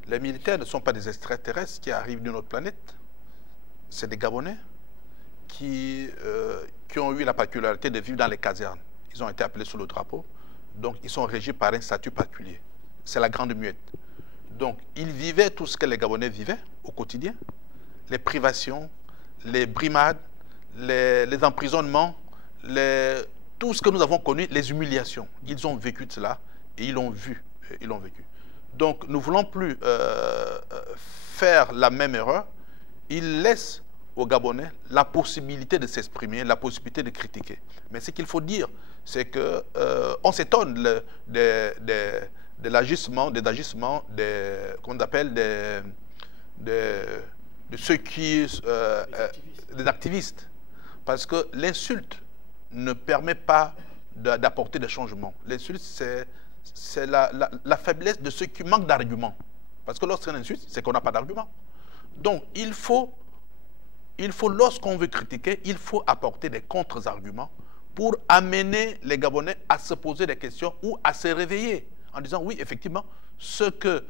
Les militaires ne sont pas des extraterrestres qui arrivent d'une autre planète. C'est des Gabonais qui ont eu la particularité de vivre dans les casernes. Ils ont été appelés sous le drapeau. Donc, ils sont régis par un statut particulier. C'est la grande muette. Donc, ils vivaient tout ce que les Gabonais vivaient au quotidien. Les privations, les brimades, les emprisonnements, tout ce que nous avons connu, les humiliations. Ils ont vécu de cela et ils l'ont vu. Ils l'ont vécu. Donc, nous ne voulons plus faire la même erreur. Ils laissent aux Gabonais la possibilité de s'exprimer, la possibilité de critiquer. Mais ce qu'il faut dire, c'est qu'on s'étonne de l'agissement, des ceux qui, des activistes. Parce que l'insulte ne permet pas d'apporter des changements. L'insulte, c'est la faiblesse de ceux qui manquent d'arguments. Parce que lorsqu'on insulte, c'est qu'on n'a pas d'arguments. Donc, il faut lorsqu'on veut critiquer, il faut apporter des contre-arguments pour amener les Gabonais à se poser des questions ou à se réveiller en disant oui, effectivement, ce que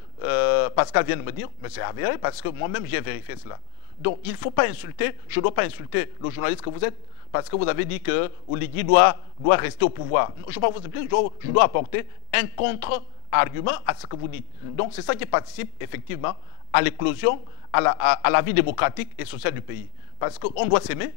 Pascal vient de me dire, mais c'est avéré parce que moi-même j'ai vérifié cela. Donc il ne faut pas insulter, je ne dois pas insulter le journaliste que vous êtes parce que vous avez dit que Oligui doit rester au pouvoir. Je ne dois pas vous expliquer, je dois apporter un contre-argument à ce que vous dites. Donc c'est ça qui participe effectivement à l'éclosion, à la vie démocratique et sociale du pays. Parce qu'on doit s'aimer,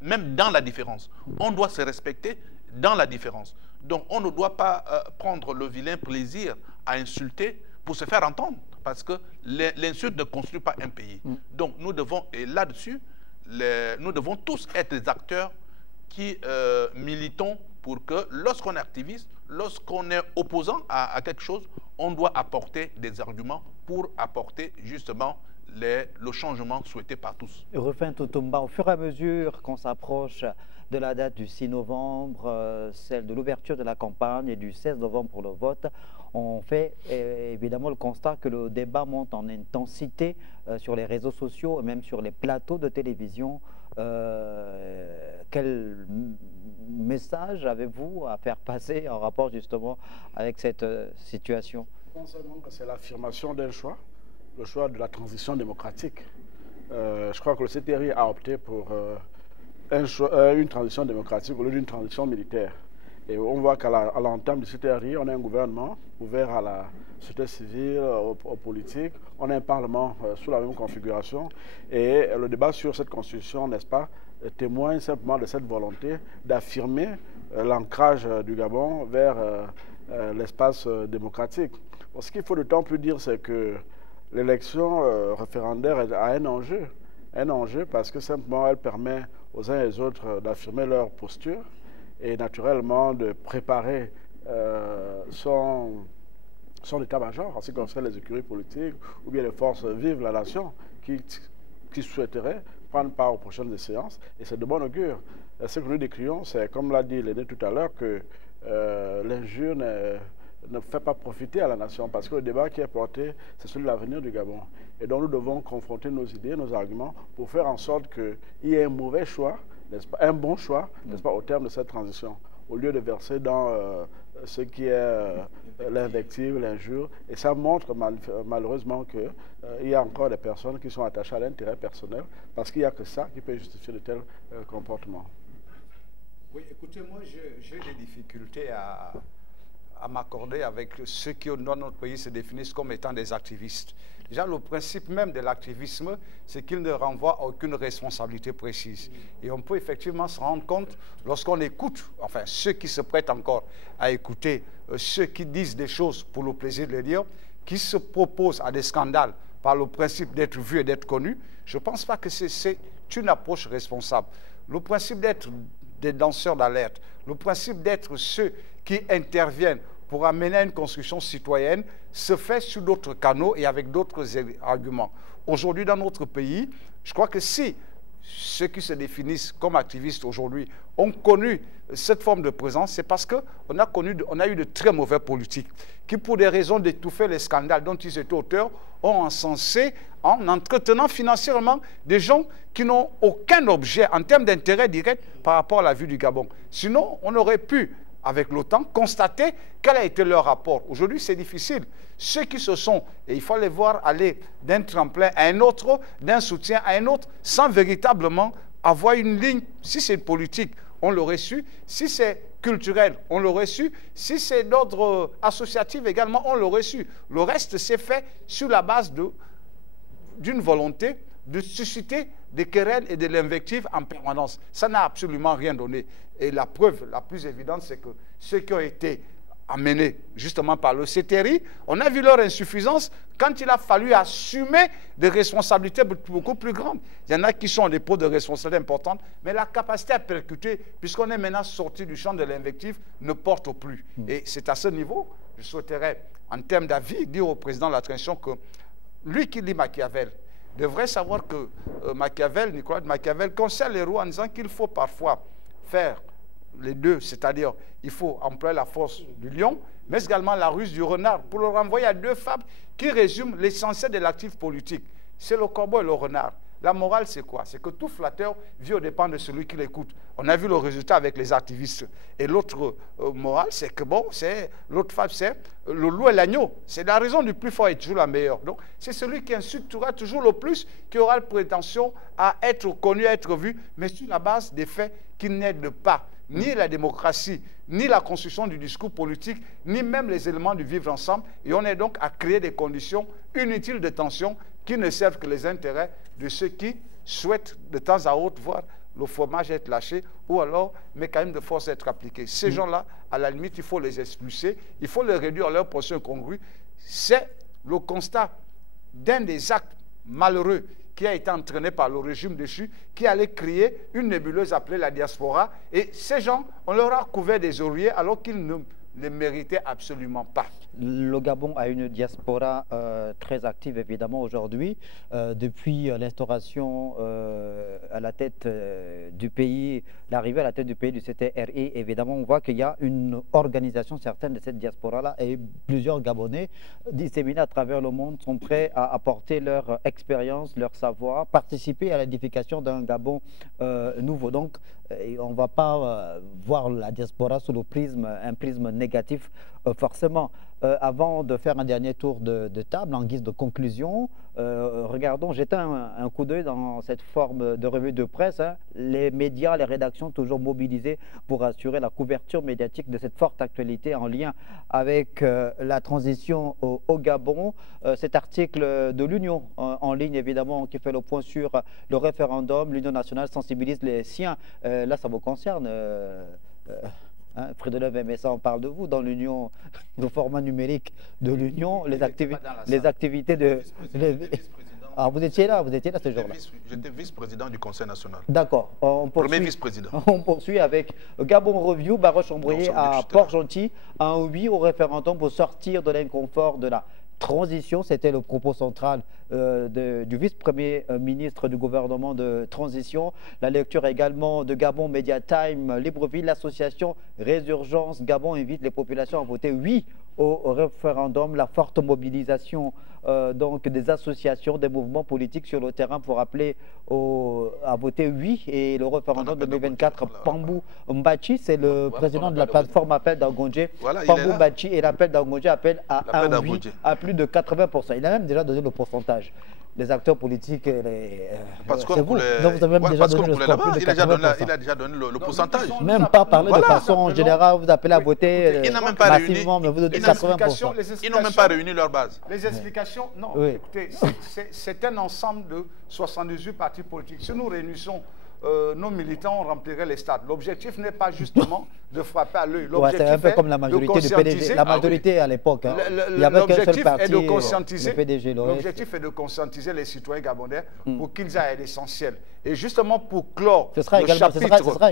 même dans la différence. On doit se respecter dans la différence. Donc on ne doit pas prendre le vilain plaisir à insulter pour se faire entendre. Parce que l'insulte ne construit pas un pays. Donc nous devons, et là-dessus, nous devons tous être des acteurs qui militons pour que lorsqu'on est activiste, lorsqu'on est opposant à quelque chose, on doit apporter des arguments pour apporter justement le changement souhaité par tous. Rufin Tutumba, au fur et à mesure qu'on s'approche de la date du 6 novembre, celle de l'ouverture de la campagne et du 16 novembre pour le vote, on fait évidemment le constat que le débat monte en intensité sur les réseaux sociaux et même sur les plateaux de télévision. Quel message avez-vous à faire passer en rapport justement avec cette situation? Je pense seulement que c'est l'affirmation d'un choix, le choix de la transition démocratique. Je crois que le CTRI a opté pour une transition démocratique au lieu d'une transition militaire. Et on voit qu'à l'entame du CTRI, on a un gouvernement ouvert à la société civile, aux politiques, on a un parlement sous la même configuration. Et le débat sur cette constitution, n'est-ce pas, témoigne simplement de cette volonté d'affirmer l'ancrage du Gabon vers l'espace démocratique. Bon, ce qu'il faut d'autant plus dire, c'est que l'élection référendaire a un enjeu parce que simplement elle permet aux uns et aux autres d'affirmer leur posture et naturellement de préparer son état-major en ce qui concerne les écuries politiques ou bien les forces vives de la nation qui souhaiteraient prendre part aux prochaines séances. Et c'est de bon augure. Ce que nous décrions, c'est, comme l'a dit Léné tout à l'heure, que l'injure ne fait pas profiter à la nation parce que le débat qui est porté, c'est celui de l'avenir du Gabon. Et donc nous devons confronter nos idées, nos arguments pour faire en sorte qu'il y ait un mauvais choix, n'est-ce pas, un bon choix, n'est-ce pas, au terme de cette transition, au lieu de verser dans ce qui est l'invective, l'injure. Et ça montre malheureusement qu'il y a encore des personnes qui sont attachées à l'intérêt personnel parce qu'il n'y a que ça qui peut justifier de tels comportements. Oui, écoutez, moi j'ai des difficultés à à m'accorder avec ceux qui, dans notre pays, se définissent comme étant des activistes. Déjà, le principe même de l'activisme, c'est qu'il ne renvoie à aucune responsabilité précise. Et on peut effectivement se rendre compte, lorsqu'on écoute, enfin, ceux qui se prêtent encore à écouter, ceux qui disent des choses pour le plaisir de les dire, qui se proposent à des scandales par le principe d'être vu et d'être connu, je ne pense pas que c'est une approche responsable. Le principe d'être des danseurs d'alerte, le principe d'être ceux qui interviennent pour amener à une construction citoyenne se fait sur d'autres canaux et avec d'autres arguments. Aujourd'hui, dans notre pays, je crois que si ceux qui se définissent comme activistes aujourd'hui ont connu cette forme de présence, c'est parce qu'on a eu de très mauvais politiques qui, pour des raisons d'étouffer les scandales dont ils étaient auteurs, ont encensé en entretenant financièrement des gens qui n'ont aucun objet en termes d'intérêt direct par rapport à la vue du Gabon. Sinon, on aurait pu, avec le temps, constater quel a été leur rapport. Aujourd'hui, c'est difficile. Ceux qui se sont, et il faut les voir aller d'un tremplin à un autre, d'un soutien à un autre, sans véritablement avoir une ligne. Si c'est politique, on l'aurait su. Si c'est culturel, on l'aurait su. Si c'est d'ordre associatif également, on l'aurait su. Le reste s'est fait sur la base d'une volonté de susciter des querelles et de l'invective en permanence. Ça n'a absolument rien donné. Et la preuve la plus évidente, c'est que ceux qui ont été amenés justement par le CTRI, on a vu leur insuffisance quand il a fallu assumer des responsabilités beaucoup plus grandes. Il y en a qui sont des postes de responsabilité importantes, mais la capacité à percuter, puisqu'on est maintenant sorti du champ de l'invective, ne porte plus. Et c'est à ce niveau, je souhaiterais, en termes d'avis, dire au président de la transition que lui qui lit Machiavel, devrait savoir que Nicolas de Machiavel, conseille les rois en disant qu'il faut parfois faire les deux, c'est-à-dire il faut employer la force du lion, mais également la ruse du renard, pour le renvoyer à deux fables qui résument l'essentiel de l'actif politique. C'est le corbeau et le renard. La morale, c'est quoi? C'est que tout flatteur vit aux dépens de celui qui l'écoute. On a vu le résultat avec les activistes. Et l'autre morale, c'est que bon, l'autre fable, c'est le loup et l'agneau. C'est la raison du plus fort est toujours la meilleure. Donc, c'est celui qui insultera toujours le plus qui aura la prétention à être connu, à être vu, mais sur la base des faits qui n'aident pas ni la démocratie, ni la construction du discours politique, ni même les éléments du vivre ensemble. Et on est donc à créer des conditions inutiles de tension qui ne servent que les intérêts de ceux qui souhaitent de temps à autre voir le fromage être lâché ou alors mécanisme de force être appliqué. Ces gens-là, à la limite, il faut les expulser, il faut les réduire à leur portion incongrue. C'est le constat d'un des actes malheureux qui a été entraîné par le régime déchu, qui allait créer une nébuleuse appelée la diaspora. Et ces gens, on leur a couvert des oreillers alors qu'ils ne les méritaient absolument pas. Le Gabon a une diaspora très active, évidemment, aujourd'hui. Depuis l'instauration à la tête du pays, l'arrivée à la tête du pays du CTRI, évidemment, on voit qu'il y a une organisation certaine de cette diaspora-là et plusieurs Gabonais disséminés à travers le monde sont prêts à apporter leur expérience, leur savoir, participer à l'édification d'un Gabon nouveau. Donc, on ne va pas voir la diaspora sous un prisme négatif, forcément. Avant de faire un dernier tour de table, en guise de conclusion, regardons, jetons un coup d'œil dans cette forme de revue de presse. Les médias, les rédactions toujours mobilisées pour assurer la couverture médiatique de cette forte actualité en lien avec la transition au Gabon. Cet article de l'Union en ligne, évidemment, qui fait le point sur le référendum, l'Union nationale sensibilise les siens. Là, ça vous concerne Frédéric MSA, on parle de vous dans l'Union, le format numérique de l'Union, les activités de... Ah, vous étiez là ce jour-là. J'étais vice-président du Conseil national. D'accord. Premier vice-président. On poursuit avec Gabon Review, Baroche-Chambrier à Port-Gentil, un oui au référendum pour sortir de l'inconfort de la transition. C'était le propos central du vice-premier ministre du gouvernement de transition. La lecture également de Gabon Media Time, Libreville, l'association Résurgence Gabon invite les populations à voter oui au référendum. La forte mobilisation donc des associations, des mouvements politiques sur le terrain pour appeler à voter oui. Et le référendum de 2024, Pambou Mbachi, c'est le président de la plateforme Appel d'Angondje. Voilà, Pambou Mbachi, et l'appel d'Angondje appelle à un oui à plus de 80%. Il a même déjà donné le pourcentage. les acteurs politiques, parce qu'on vous. Donc vous avez même déjà donné le score, il a déjà donné le pourcentage. Même pas parler de façon générale, vous appelez à voter massivement, mais vous donnez 80%. Ils n'ont même pas réuni leur base. Les explications, non, écoutez, c'est un ensemble de 78 partis politiques. Si nous réunissons nos militants, on remplirait les stades. L'objectif n'est pas justement de frapper à l'œil. C'est un peu comme la majorité du PDG. La majorité à l'époque. L'objectif est de conscientiser. L'objectif est de conscientiser les citoyens gabonais pour qu'ils aillent à l'essentiel. Et justement pour clore ce sera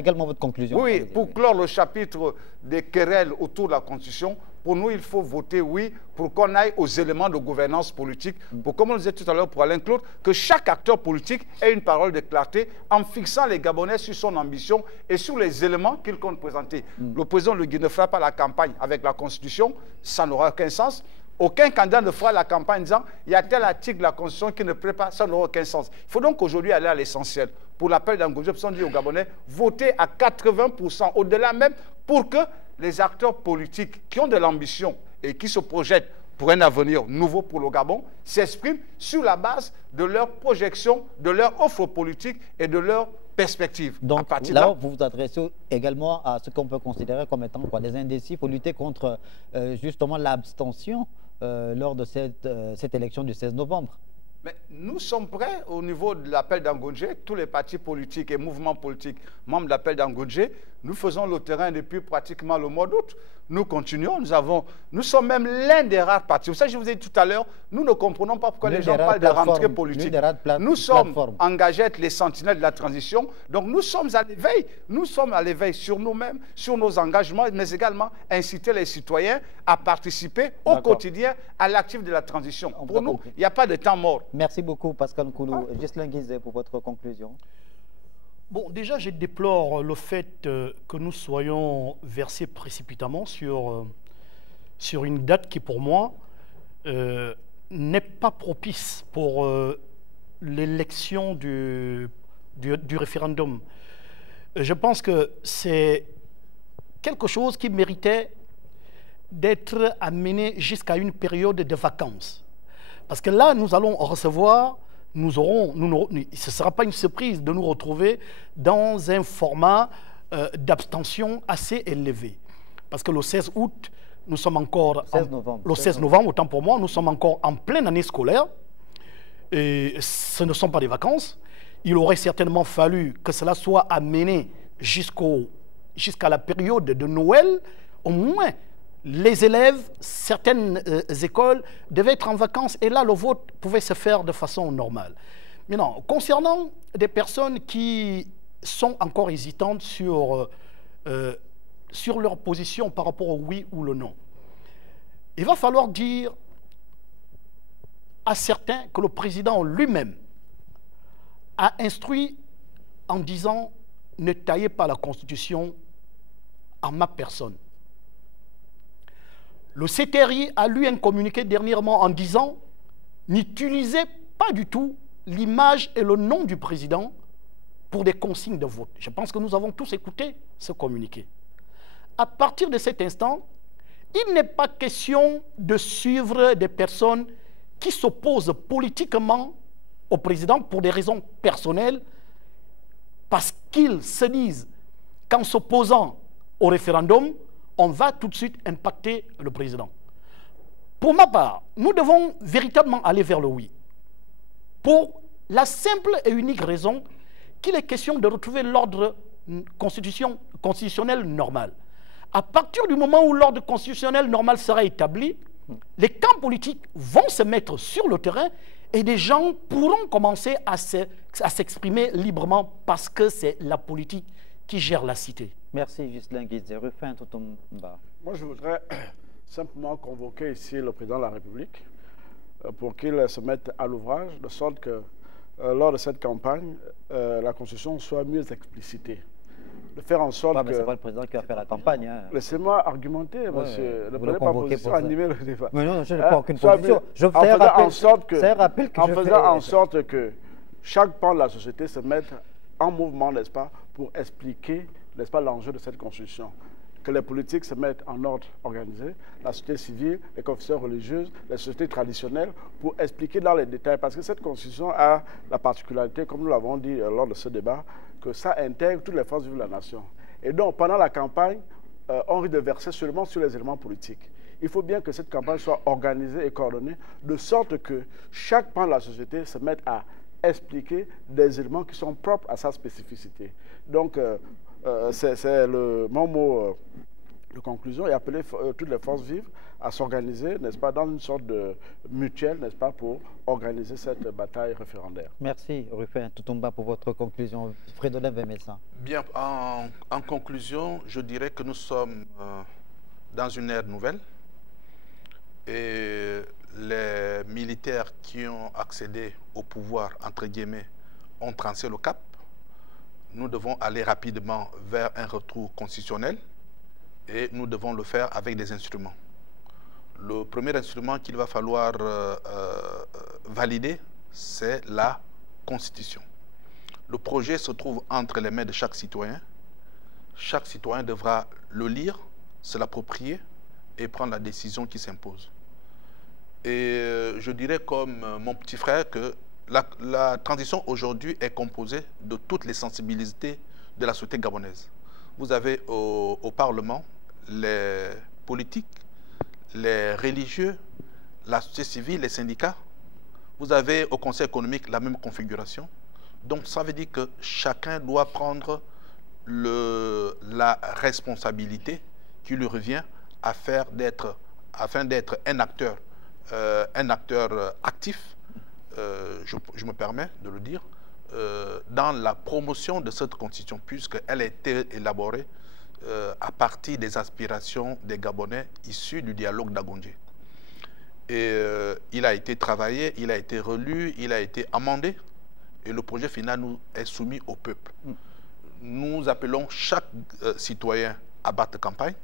également votre conclusion. Oui, pour clore le chapitre des querelles autour de la Constitution, pour nous, il faut voter oui pour qu'on aille aux éléments de gouvernance politique, pour, comme on le disait tout à l'heure pour Alain Claude, que chaque acteur politique ait une parole de clarté en fixant les Gabonais sur son ambition et sur les éléments qu'il compte présenter. Le président Lugui ne fera pas la campagne avec la Constitution, ça n'aura aucun sens. Aucun candidat ne fera la campagne en disant il y a tel article de la Constitution qui ne prépare, ça n'aura aucun sens. Il faut donc aujourd'hui aller à l'essentiel. Pour l'appel d'Angojé, on dit aux Gabonais, votez à 80%, au-delà même, pour que les acteurs politiques qui ont de l'ambition et qui se projettent pour un avenir nouveau pour le Gabon s'expriment sur la base de leurs projections, de leur offre politique et de leurs perspectives. Donc là, vous vous adressez également à ce qu'on peut considérer comme étant des indécis pour lutter contre justement l'abstention lors de cette élection du 16 novembre. Mais nous sommes prêts au niveau de l'appel d'Angojé, tous les partis politiques et mouvements politiques membres de l'appel d'Angojé, nous faisons le terrain depuis pratiquement le mois d'août. Nous continuons, nous sommes même l'un des rares partis. Vous savez, je vous ai dit tout à l'heure, nous ne comprenons pas pourquoi les gens parlent de rentrée politique. Nous sommes engagés à être les sentinelles de la transition, donc nous sommes à l'éveil. Nous sommes à l'éveil sur nous-mêmes, sur nos engagements, mais également inciter les citoyens à participer au quotidien à l'actif de la transition. Pour nous, il n'y a pas de temps mort. Merci beaucoup, Pascal Nkoulou. Ghislain Guizet, pour votre conclusion. Bon, déjà, je déplore le fait que nous soyons versés précipitamment sur une date qui, pour moi, n'est pas propice pour l'élection du référendum. Je pense que c'est quelque chose qui méritait d'être amené jusqu'à une période de vacances. Parce que là, nous allons recevoir, ce ne sera pas une surprise de nous retrouver dans un format d'abstention assez élevé. Parce que le 16 août, nous sommes encore... le 16 novembre, autant pour moi, nous sommes encore en pleine année scolaire. Et ce ne sont pas des vacances. Il aurait certainement fallu que cela soit amené jusqu'à la période de Noël, au moins. Les élèves, certaines écoles devaient être en vacances et là, le vote pouvait se faire de façon normale. Maintenant, concernant des personnes qui sont encore hésitantes sur leur position par rapport au oui ou le non, il va falloir dire à certains que le président lui-même a instruit en disant « Ne taillez pas la Constitution en ma personne ». Le CTRI a lu un communiqué dernièrement en disant « N'utilisez pas du tout l'image et le nom du président pour des consignes de vote ». Je pense que nous avons tous écouté ce communiqué. À partir de cet instant, il n'est pas question de suivre des personnes qui s'opposent politiquement au président pour des raisons personnelles, parce qu'ils se disent qu'en s'opposant au référendum, on va tout de suite impacter le président. Pour ma part, nous devons véritablement aller vers le oui. Pour la simple et unique raison qu'il est question de retrouver l'ordre constitutionnel normal. À partir du moment où l'ordre constitutionnel normal sera établi, les camps politiques vont se mettre sur le terrain et des gens pourront commencer à s'exprimer librement parce que c'est la politique qui gère la cité. Merci Ghislain Guizet. Rufin Tutumba. Moi, je voudrais simplement convoquer ici le président de la République pour qu'il se mette à l'ouvrage, de sorte que lors de cette campagne, la Constitution soit mieux explicitée. De faire en sorte que... C'est pas le président qui va faire la campagne. Hein. Laissez-moi argumenter, monsieur. Ne prenez pas position, animez le débat. Mais non, je n'ai pas aucune position. Je fais en faisant en sorte que chaque pan de la société se mette en mouvement, n'est-ce pas, pour expliquer, n'est-ce pas, l'enjeu de cette Constitution. que les politiques se mettent en ordre organisé, la société civile, les confessions religieuses, les sociétés traditionnelles, pour expliquer dans les détails. Parce que cette constitution a la particularité, comme nous l'avons dit lors de ce débat, que ça intègre toutes les forces vives de la nation. Et donc, pendant la campagne, on risque de verser seulement sur les éléments politiques. Il faut bien que cette campagne soit organisée et coordonnée, de sorte que chaque pan de la société se mette à expliquer des éléments qui sont propres à sa spécificité. Donc, c'est mon mot de conclusion, et appeler toutes les forces vives à s'organiser, n'est-ce pas, dans une sorte de mutuelle, n'est-ce pas, pour organiser cette bataille référendaire. Merci, Rufin Tutumba, pour votre conclusion. Fridolin Vemessa. Bien, en conclusion, je dirais que nous sommes dans une ère nouvelle, et les militaires qui ont accédé au pouvoir, entre guillemets, ont trancé le cap. Nous devons aller rapidement vers un retour constitutionnel et nous devons le faire avec des instruments. Le premier instrument qu'il va falloir valider, c'est la Constitution. Le projet se trouve entre les mains de chaque citoyen. Chaque citoyen devra le lire, se l'approprier et prendre la décision qui s'impose. Et je dirais comme mon petit frère que la transition aujourd'hui est composée de toutes les sensibilités de la société gabonaise. Vous avez au Parlement les politiques, les religieux, la société civile, les syndicats. Vous avez au Conseil économique la même configuration. Donc ça veut dire que chacun doit prendre la responsabilité qui lui revient afin d'être un acteur actif, je me permets de le dire, dans la promotion de cette constitution, puisqu'elle a été élaborée à partir des aspirations des Gabonais issus du dialogue d'Agondjé. Et il a été travaillé, il a été relu, il a été amendé, et le projet final nous est soumis au peuple. Nous appelons chaque citoyen à battre campagne,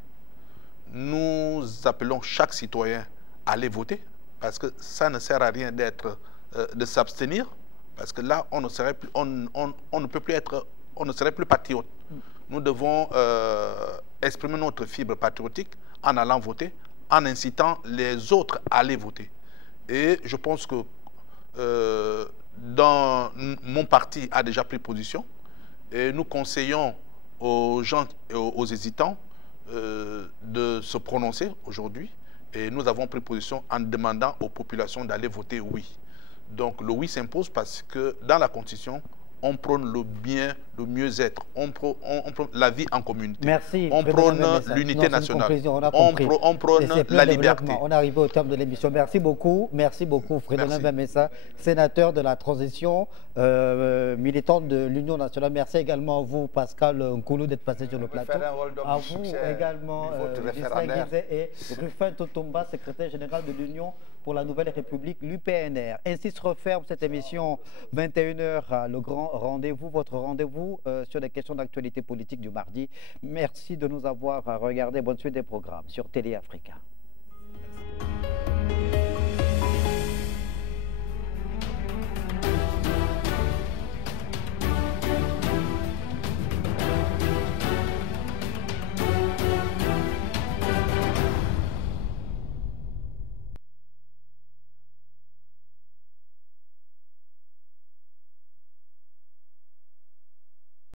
nous appelons chaque citoyen à aller voter, parce que ça ne sert à rien de s'abstenir, parce que là, on ne serait plus patriote. Nous devons exprimer notre fibre patriotique en allant voter, en incitant les autres à aller voter. Et je pense que mon parti a déjà pris position, et nous conseillons aux gens et aux hésitants de se prononcer aujourd'hui. Et nous avons pris position en demandant aux populations d'aller voter oui. Donc le oui s'impose parce que dans la Constitution, on prône le bien, le mieux-être, on prône la vie en communauté. Merci. On prône l'unité nationale. On prône la liberté. On est arrivé au terme de l'émission. Merci beaucoup, Fridolin Vemessa, sénateur de la transition, militant de l'Union nationale. Merci également à vous, Pascal Nkoulou, d'être passé sur le plateau. À vous également, et Rufin Tutumba, secrétaire général de l'Union pour la Nouvelle République, l'UPNR. Ainsi se referme cette émission 21h, le grand rendez-vous, votre rendez-vous sur les questions d'actualité politique du mardi. Merci de nous avoir regardé. Bonne suite des programmes sur Télé Africa.